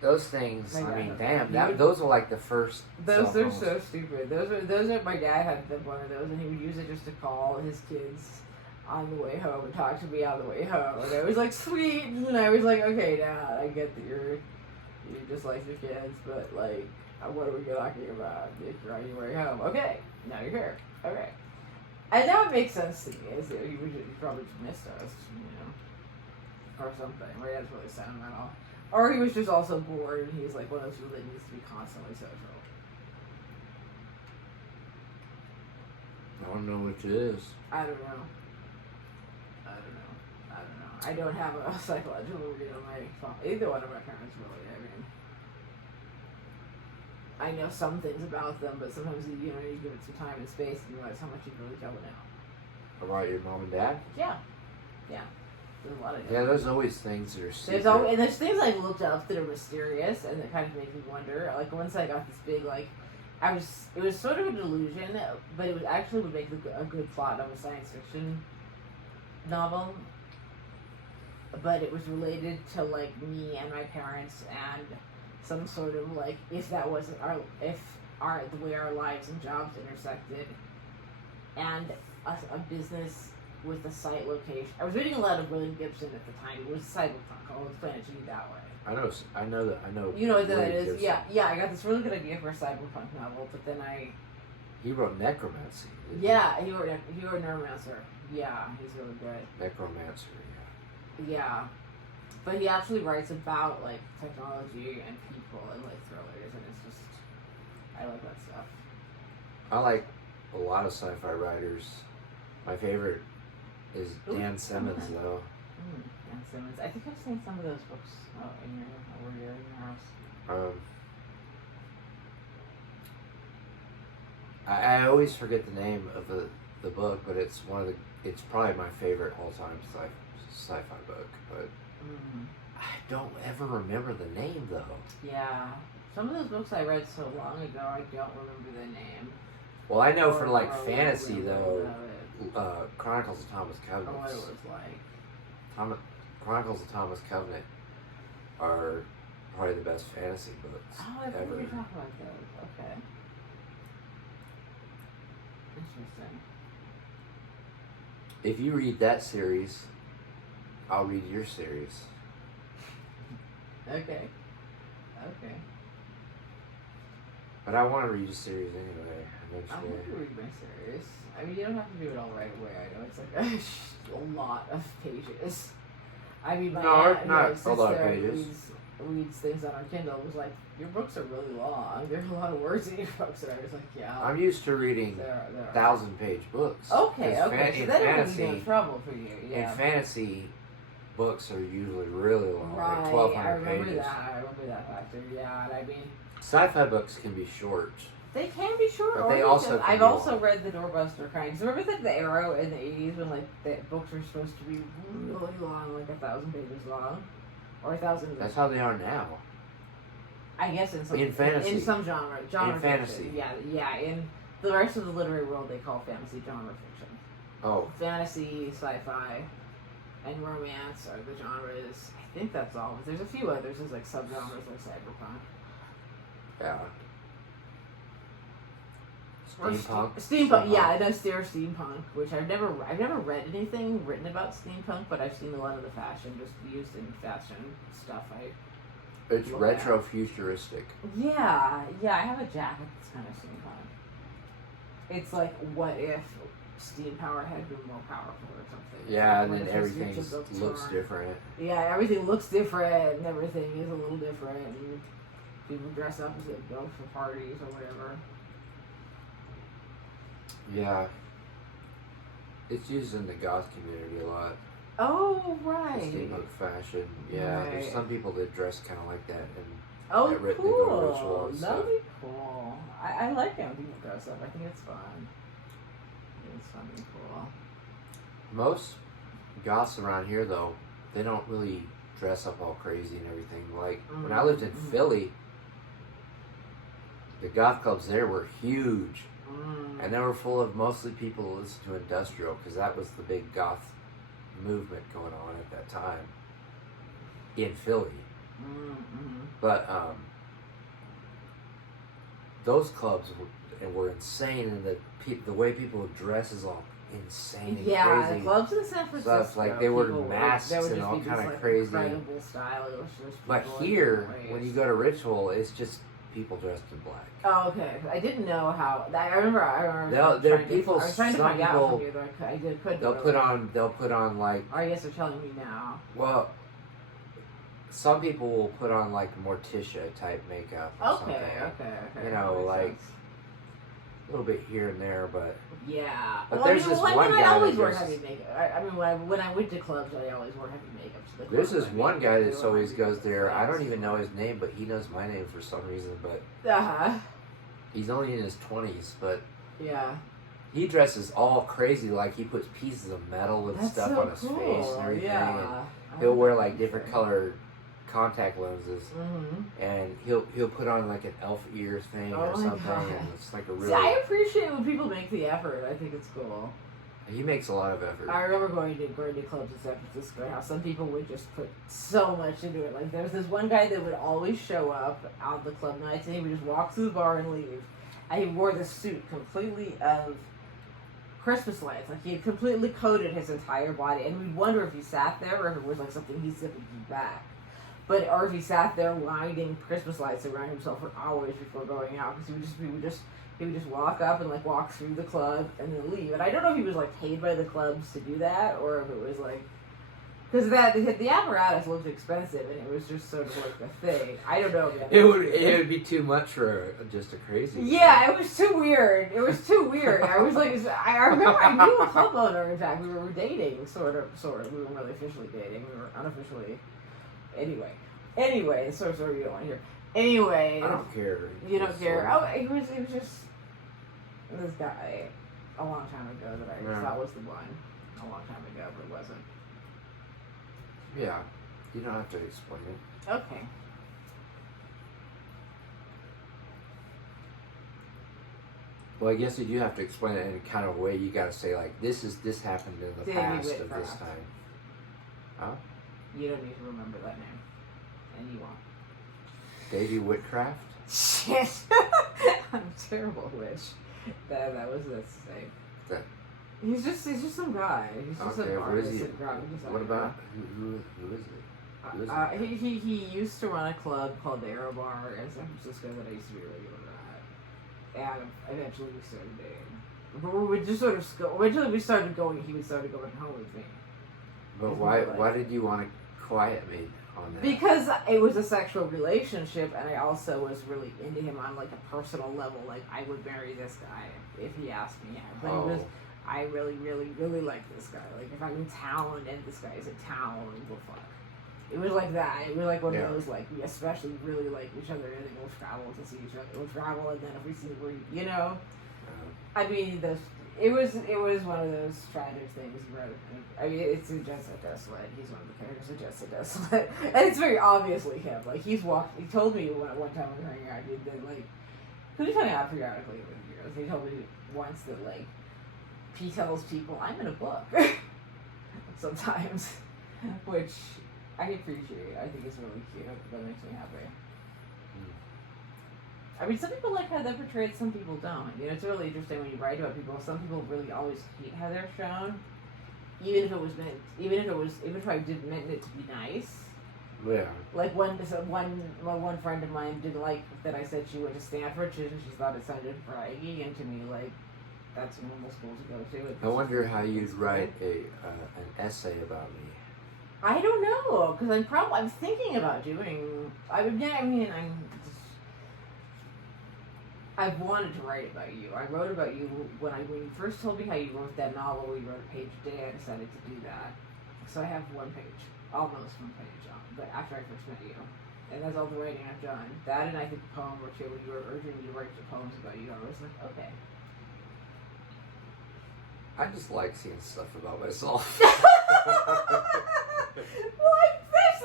Those things, My I mean, dad- damn, those were like the first. Those cell are phones. so stupid. Those are my dad had one of those, and he would use it just to call his kids on the way home and talk to me on the way home. And I was like, sweet, and I was like, okay, Dad, I get that you're just like your kids, but like, what are we talking about? If you're on your way home, okay, now you're here, okay. And now it makes sense to me. Is that you probably just missed us, or something. My dad's really sentimental. Or he was just also bored, and he's like one of those people that needs to be constantly social. I don't know which it is. I don't know. I don't have a psychological read on my phone. Either one of my parents, really. I mean, I know some things about them, but sometimes you give it some time and space, and you realize how much you really don't know. About your mom and dad? Yeah. There's a lot of there's always things that are secret. There's things I've looked up that are mysterious and that kind of make me wonder. Like once I got this big it was sort of a delusion, but it would make a good plot of a science fiction novel. But it was related to like me and my parents and some sort of like if that wasn't the way our lives and jobs intersected, and a business with a site location. I was reading a lot of William Gibson at the time. It was cyberpunk. I'll explain it to you that way. I know that. You know what that William is? Gibson. Yeah. I got this really good idea for a cyberpunk novel, but then He wrote Necromancy. Yeah, he wrote Neuromancer. Yeah, he's really good. Necromancer. Yeah. Yeah. But he actually writes about, like, technology and people and, like, thrillers, and it's just, I like that stuff. I like a lot of sci-fi writers. My favorite is Dan Simmons, though. Dan Simmons. I think I've seen some of those books in your house. I always forget the name of the book, but it's it's probably my favorite all-time sci-fi book, but I don't ever remember the name, though. Yeah. Some of those books I read so long ago, I don't remember the name. Well, I know for, like, fantasy, though, Chronicles of Thomas Covenant. Or what it was like. Chronicles of Thomas Covenant are probably the best fantasy books Oh, I've ever. heard you talk about those. Okay. Interesting. If you read that series, I'll read your series. Okay. But I want to read your series anyway, I eventually. want to read my series. I mean, you don't have to do it all right away. I know it's like a lot of pages. I mean, my aunt, not who a lot of pages. reads things on our Kindle, was like, your books are really long. There's a lot of words in your books. And I was like, yeah. I'm used to reading there 1,000-page books. Okay. So that would be no trouble for you. Yeah. And fantasy books are usually really long, Right. like 1,200 I remember pages. that. I remember that factor. Yeah. And I mean, Sci-fi books can be short. they can be short. But or they also can I've be also long. read the Doorbuster kind. Because remember the Arrow in the 80s when, like, the books were supposed to be really long, like 1,000 pages long? Or 1,000. That's how they are now. I guess in some fantasy. in some genre In fiction. fantasy. Yeah. In the rest of the literary world, they call fantasy genre fiction. Oh. Fantasy, sci-fi, and romance are the genres. I think that's all. There's a few others. There's like subgenres like cyberpunk. Yeah. Or Steampunk. Yeah, I know steampunk, which I've never read anything written about steampunk, but I've seen a lot of the fashion just used in fashion stuff. It's retro-futuristic. Yeah, I have a jacket that's kind of steampunk. It's like, what if steam power had been more powerful or something? Yeah, like, and then everything looks different. Yeah, everything looks different, and everything is a little different, and people dress up as they go for parties or whatever. Yeah. It's used in the goth community a lot. Oh, right. Steampunk fashion. Yeah, Right. there's some people that dress kind of like that. And Oh, they go to cool. ritual and That'd stuff. be cool. I like how people dress up. I think it's fun. It's fun and cool. Most goths around here, though, they don't really dress up all crazy and everything. Like, when I lived in Philly, the goth clubs there were huge. And they were full of mostly people who listened to industrial, because that was the big goth movement going on at that time in Philly. But those clubs were insane, and the way people would dress is all insane and crazy. The clubs in San Francisco, Stuff like they wore masks there would and just all be kind this, of like, crazy. incredible style. It was just But people in here, different when ways. you go to ritual, it's just people dressed in black. Oh, okay. I didn't know how. I remember. There are I people. was trying to Some find out people. from you, though. I couldn't. They'll really. put on like. Or I guess they're telling me now. Well, some people will put on like Morticia type makeup or something. Okay. You know, That makes like sense. a little bit here and there, but Yeah. But there's this one I guy always that wore dresses- heavy makeup. I mean, when I went to clubs, I always wore heavy makeup. To the there's clubs. this I one mean, guy they that were always heavy goes there. I don't makeup. even know his name, but he knows my name for some reason. But Uh-huh. he's only in his 20s, but Yeah. he dresses all crazy, like he puts pieces of metal and That's stuff so on his cool. face and everything. Yeah. And he'll wear like different colored contact lenses, Mm-hmm. and he'll put on like an elf ear thing Oh or my something, God. and it's like a See, really. I appreciate when people make the effort. I think it's cool. He makes a lot of effort. I remember going to clubs in San Francisco, how some people would just put so much into it. Like, there was this one guy that would always show up on the club nights, and he would just walk through the bar and leave. And he wore this suit completely of Christmas lights. Like, he had completely coated his entire body, and we'd wonder if he sat there or if it was like something he's zipping back. Or if he sat there lighting Christmas lights around himself for hours before going out, because he would just walk up and like walk through the club and then leave. And I don't know if he was like paid by the clubs to do that, or if it was like Because the apparatus looked expensive, and it was just sort of like a thing. I don't know. It would be too much for just a crazy. Yeah, it was too weird. I was like, I remember I knew a club owner. In fact, we were dating, sort of. We weren't really officially dating. We were unofficially. Anyway, the sort of story you don't want to hear. Anyway, I don't care. You don't care. Oh, it was just this guy a long time ago that I thought was the one. A long time ago, but it wasn't. Yeah, you don't have to explain it. Okay. Well, I guess you do have to explain it in kind of a way. You got to say like, this happened in the past of this time. Huh? You don't need to remember that name, and you won't. Davy Whitcraft. Shit. I'm a terrible witch. That was the same. That. He's just some guy. He's just an artist and graphic designer. What about who is it? Who is it? He used to run a club called the Arrow Bar in San Francisco that I used to be really good at, and eventually we started dating. But we would just sort of eventually we started going. He started going home with me. But why did you want to quiet me on that? Because it was a sexual relationship, and I also was really into him on like a personal level. Like I would marry this guy if he asked me out. But I really, really, really like this guy. Like, if I'm in town and this guy is in town, we'll fuck. It was like that. It was like one of those, like, we especially really like each other, and then we'll travel to see each other. We'll travel, and then if we see where, you know? I mean, it was one of those tragic things where, I mean, it's Just a Desolate. He's one of the characters of Just a Desolate. And it's very obviously him. Like, he told me one time we were hanging out, he did, like, he's hanging out periodically with years. He told me once that, like, he tells people, I'm in a book. Sometimes. Which I appreciate. I think it's really cute. That makes me happy. I mean, some people like how they're portrayed, some people don't. You know, it's really interesting when you write about people. Some people really always hate how they're shown. Even if I didn't meant it to be nice. Yeah. Like one friend of mine didn't like that I said she went to Stanford. She thought it sounded braggy, and to me, like, that's a normal school to go to. I wonder how you'd write an essay about me. I don't know, because I'm thinking about doing. I've wanted to write about you. I wrote about you when you first told me how you wrote that novel. We wrote a page a day. I decided to do that, so I have one page, almost one page on. But after I first met you, and that's all the writing I've done. That, and I think a poem or two when you were urging me to write the poems about you. I was like, okay. I just like seeing stuff about myself. There's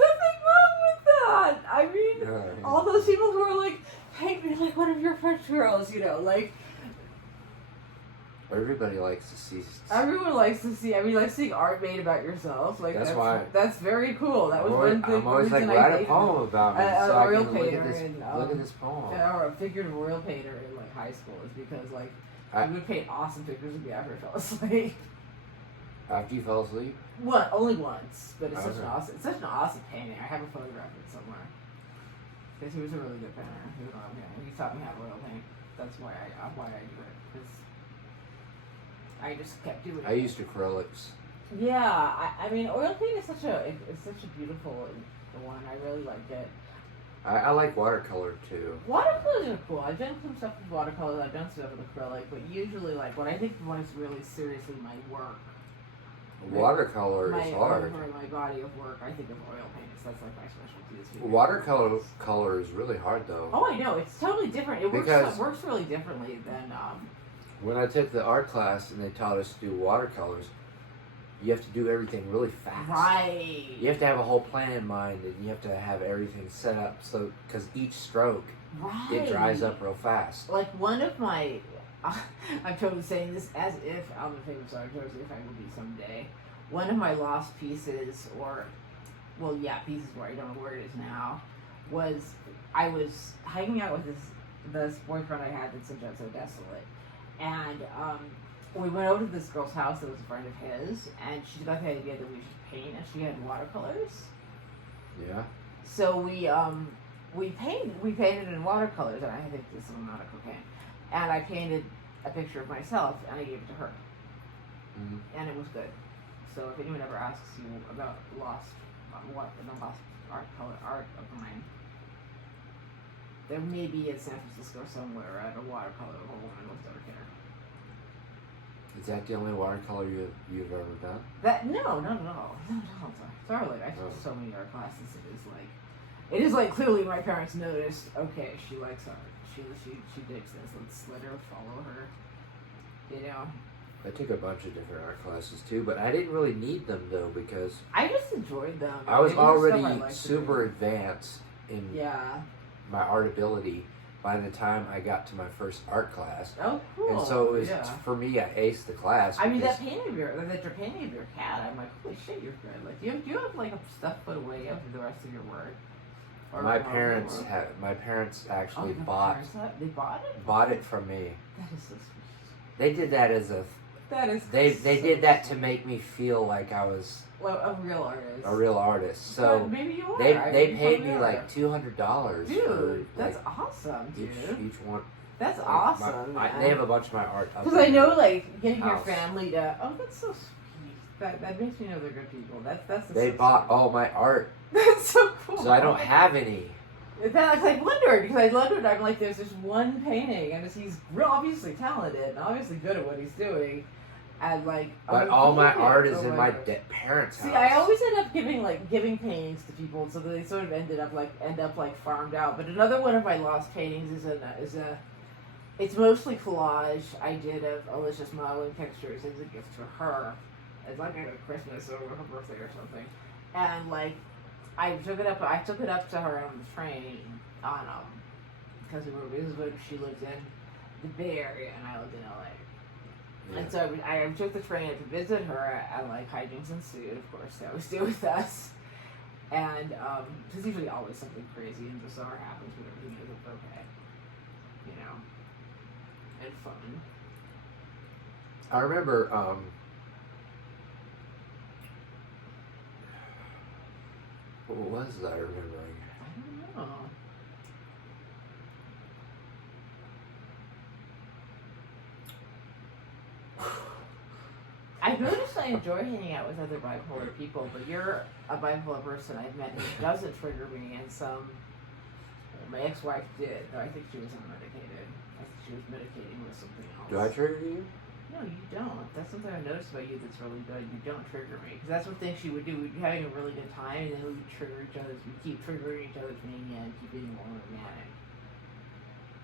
nothing wrong with that. I mean, all those people who are like, paint me like one of your French girls, you know, like. Everybody likes to see. Everyone likes to see. I mean, like seeing art made about yourself. Like that's why. That's very cool. That was one thing. I'm always like, write a poem about me. So I oil can painter look at this poem. Or a figurative oil painter in like high school is because like. I would paint awesome pictures of me after I fell asleep. After you fell asleep? Only once, but it's such an awesome painting. I have a photograph of it somewhere. Because he was a really good painter. He taught me how to oil paint. That's why I do it. Because I just kept doing it. I used acrylics. Yeah, I mean, oil paint is such a beautiful one. I really like it. I like watercolor too. Watercolors are cool. I've done some stuff with watercolors. I've done stuff with acrylic, but usually, like, what I think when it's really seriously my work. Watercolor is hard. My body of work, I think of oil paintings. That's like my specialty. Watercolor is really hard though. Oh, I know. It's totally different. It works really differently than. When I took the art class and they taught us to do watercolors, you have to do everything really fast. Right. You have to have a whole plan in mind, and you have to have everything set up because each stroke, it dries up real fast. Like one of my, I'm totally saying this as if I'm a famous artist, as if I will be someday. One of my lost pieces, pieces where I don't know where it is now, was I was hanging out with this boyfriend I had that's so desolate, and we went over to this girl's house that was a friend of his, and she got the idea that we should paint, and she had watercolors. Yeah. So we painted in watercolors, and I think this is not a cocaine. And I painted a picture of myself, and I gave it to her. Mm-hmm. And it was good. So if anyone ever asks you about the lost art of mine, there may be in San Francisco somewhere at a watercolor of a woman with dark hair. Is that the only watercolor you've ever done? No, sorry. I took so many art classes. It is like clearly my parents noticed. Okay, she likes art. She digs this. Let's let her follow her. You know. I took a bunch of different art classes too, but I didn't really need them though because I just enjoyed them. I was already super advanced in my art ability by the time I got to my first art class. Oh, cool. And so it was, for me, I aced the class. I mean, that painting of your cat, I'm like, holy shit, you're good. Like, do you have like stuff put away after the rest of your work? Or my parents actually bought it? Bought it from me. That is so sweet. They did that as a. That is. They did that to make me feel like I was a real artist. A real artist. So but maybe you are. They paid me like $200. Dude, that's awesome, dude. Each one. That's awesome. They have a bunch of my art. Because I know, like, getting your family to. Oh, that's so sweet. That makes me know they're good people. They bought all my art. That's so cool. So I don't have any. I wondered, because I wondered, I'm like, there's this one painting, and he's real obviously talented and obviously good at what he's doing, and like. But all my art is in my parents' house. See, I always end up giving paintings to people, so they sort of end up farmed out. But another one of my lost paintings is a. It's mostly collage I did of Alicia's modeling pictures as a gift to her. It's like at Christmas or her birthday or something, and like. I took it up to her on the train because this is when she lived in the Bay Area and I lived in LA. Yeah. And so I took the train to visit her and like hijinks ensued, of course, they always do with us. And there's usually always something crazy and bizarre happens when everything isn't okay. You know? And fun. I remember what was I remembering? I don't know. I've noticed I enjoy hanging out with other bipolar people, but you're a bipolar person I've met who doesn't trigger me, and my ex-wife did, though I think she was unmedicated. I think she was medicating with something else. Do I trigger you? No, you don't. That's something I noticed about you that's really good. You don't trigger me. Because that's one thing she would do. We'd be having a really good time, and then we would trigger each other's. We'd keep triggering each other's mania and keep getting more manic.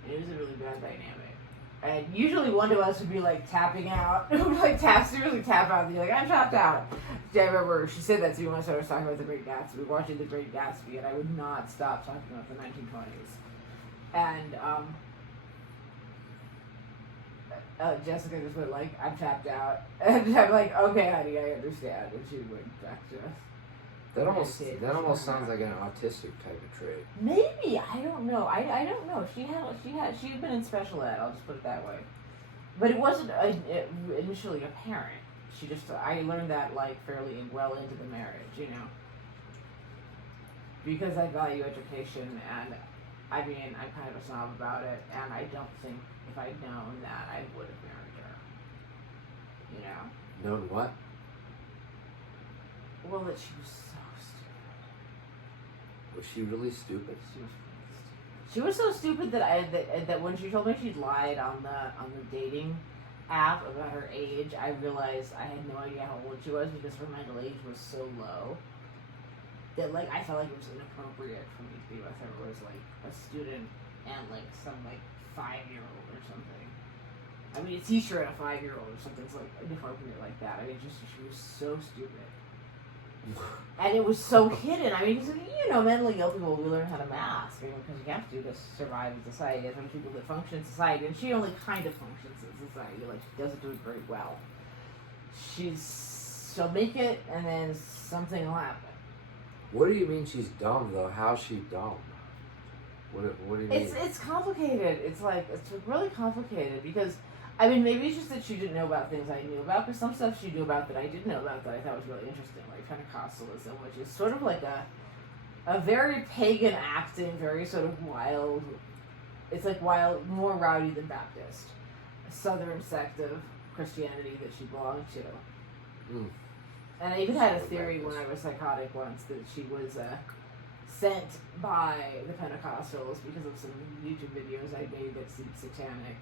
And it was a really bad dynamic. And usually one of us would be like tapping out. Would like seriously tap out and be like, I'm tapped out. I remember she said that to me once I was talking about The Great Gatsby, watching The Great Gatsby, and I would not stop talking about the 1920s. And, Jessica just went like, I'm tapped out. And I'm like, okay, honey, I understand. And she went back to us. That almost sounds like an autistic type of trait. Maybe, I don't know. I don't know. She had been in special ed. I'll just put it that way. But it wasn't initially apparent. I learned that like fairly well into the marriage, you know, because I value education, and I mean I'm kind of a snob about it, and I don't think if I'd known that I would have married her. You know. Known what? Well, that she was so stupid. Was she really stupid? She was so stupid that when she told me she'd lied on the dating app about her age, I realized I had no idea how old she was because her mental age was so low that like I felt like it was inappropriate for me to be with her. It was like a student and like some like 5-year-old or something. I mean, a teacher and a 5-year-old or something. It's like inappropriate like that. I mean, she was so stupid. And it was so hidden. I mean, you know, mentally ill people, we learn how to mask, because you have to survive in society. As many people that function in society, and she only kind of functions in society. Like, she doesn't do it very well. She'll make it, and then something will happen. What do you mean she's dumb, though? How's she dumb? What do you mean? It's complicated. It's really complicated, because I mean, maybe it's just that she didn't know about things I knew about, because some stuff she knew about that I didn't know about that I thought was really interesting, like Pentecostalism, which is sort of like a very pagan acting, very sort of wild, it's like wild, more rowdy than Baptist, a southern sect of Christianity that she belonged to. And I even had a theory when I was psychotic once that she was sent by the Pentecostals because of some YouTube videos I made that seemed satanic.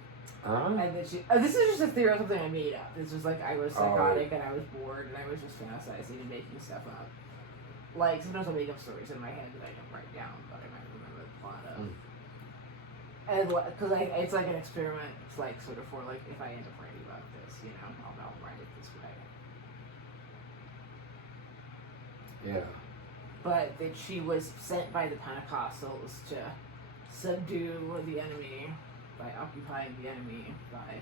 And that she, this is just a theory of something I made up. This was like I was psychotic and I was bored and I was just fantasizing and making stuff up. Like sometimes I'll make up stories in my head that I don't write down, but I might remember the plot of. And because it's like an experiment. It's like sort of for like if I end up writing about this, you know, I'll write it this way. Yeah. But that she was sent by the Pentecostals to subdue the enemy by occupying the enemy by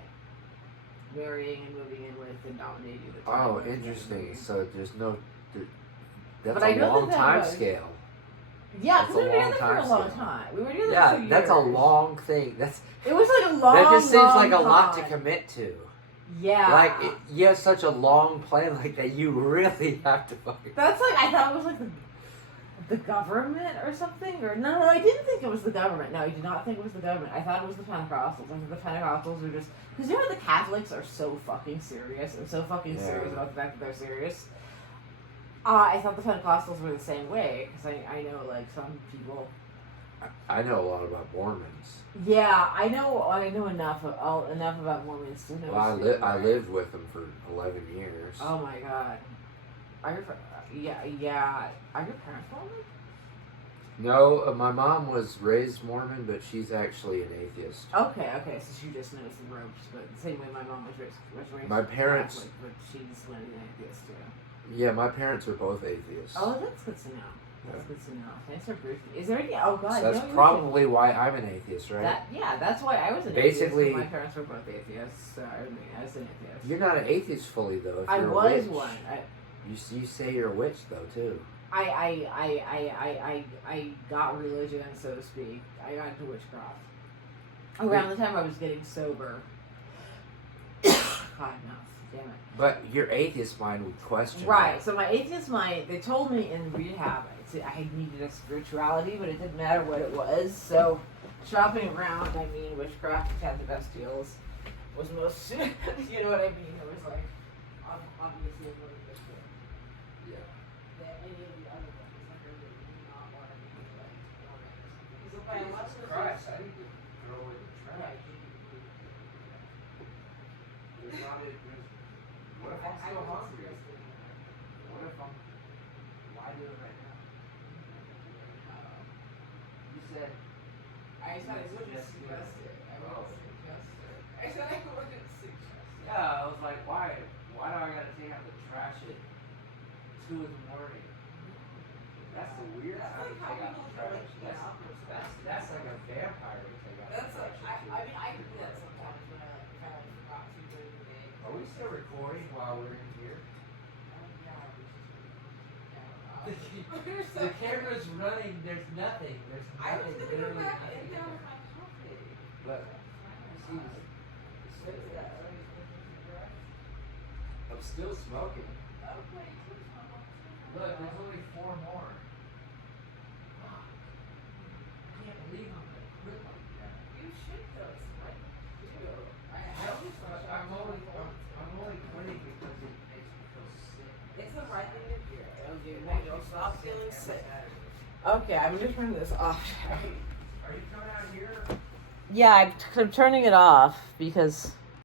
marrying and moving in with and dominating the tribe. Oh, interesting. So there's no. That's But I a know long that time was- scale. Yeah, That's because we were a long together for a time long scale. time. We were together for 2 Yeah, years. that's a long thing. That's It was like a long. that just seems long like a lot to time. commit to. Yeah. Like you have such a long plan like that. You really have to fucking. That's like I thought it was like the government or something. Or no, I didn't think it was the government. No, I did not think it was the government. I thought it was the Pentecostals. I think the Pentecostals were just because you know the Catholics are so fucking serious and so fucking serious about the fact that they're serious. I thought the Pentecostals were the same way because I know like some people. I know a lot about Mormons. Yeah, I know enough about Mormons to know. Well, I lived with them for 11 years. Oh my god. Are your Are your parents Mormon? No, my mom was raised Mormon, but she's actually an atheist. Okay, so she just knows the ropes, but the same way my mom was raised My parents- Catholic, but she's an atheist too. Yeah, my parents are both atheists. Oh, that's good to know. That's good to know. Thanks for briefing. Is there any? Oh god, So that's no, probably why I'm an atheist, right? That's why I was an Basically- atheist. My parents were both atheists. I was an atheist. You're not an atheist fully, though. If I you're a was witch. one. You say you're a witch, though, too. I got religion, so to speak. I got into witchcraft around the time I was getting sober. God, no, damn it. But your atheist mind would question Right. that. So my atheist mind, they told me in rehab I needed a spirituality, but it didn't matter what it was. So shopping around, I mean, witchcraft had the best deals. Was most, you know what I mean? It was like obviously a little bit good. Yeah. Than any of the other ones. Like I really did not want to be like boring or something. So by a lot of the Christ, I need to throw it in the trash. What if I'm still hungry? What if I'm... Why do it right now? You said... I said I wouldn't suggest it. I said I wouldn't suggest it. Yeah, I was like, why? Why do I gotta take out the trash at 2 in the morning? That's the weird time to take out the trash. That's like a vampire to take out the trash. I do that sometimes when I kind of forgot to do the day. Are we still recording while we're in here? The camera's running, there's nothing. There's nothing, literally nothing. But, see, I'm still smoking. Look, there's only 4 more. Fuck. I can't believe I'm gonna quit like that. You should though. It's like, dude. I'm only quitting because it makes me feel sick. It's the right thing to do. You'll stop feeling sick. Okay, I'm gonna turn this off. Are you coming out here? Yeah, I'm turning it off because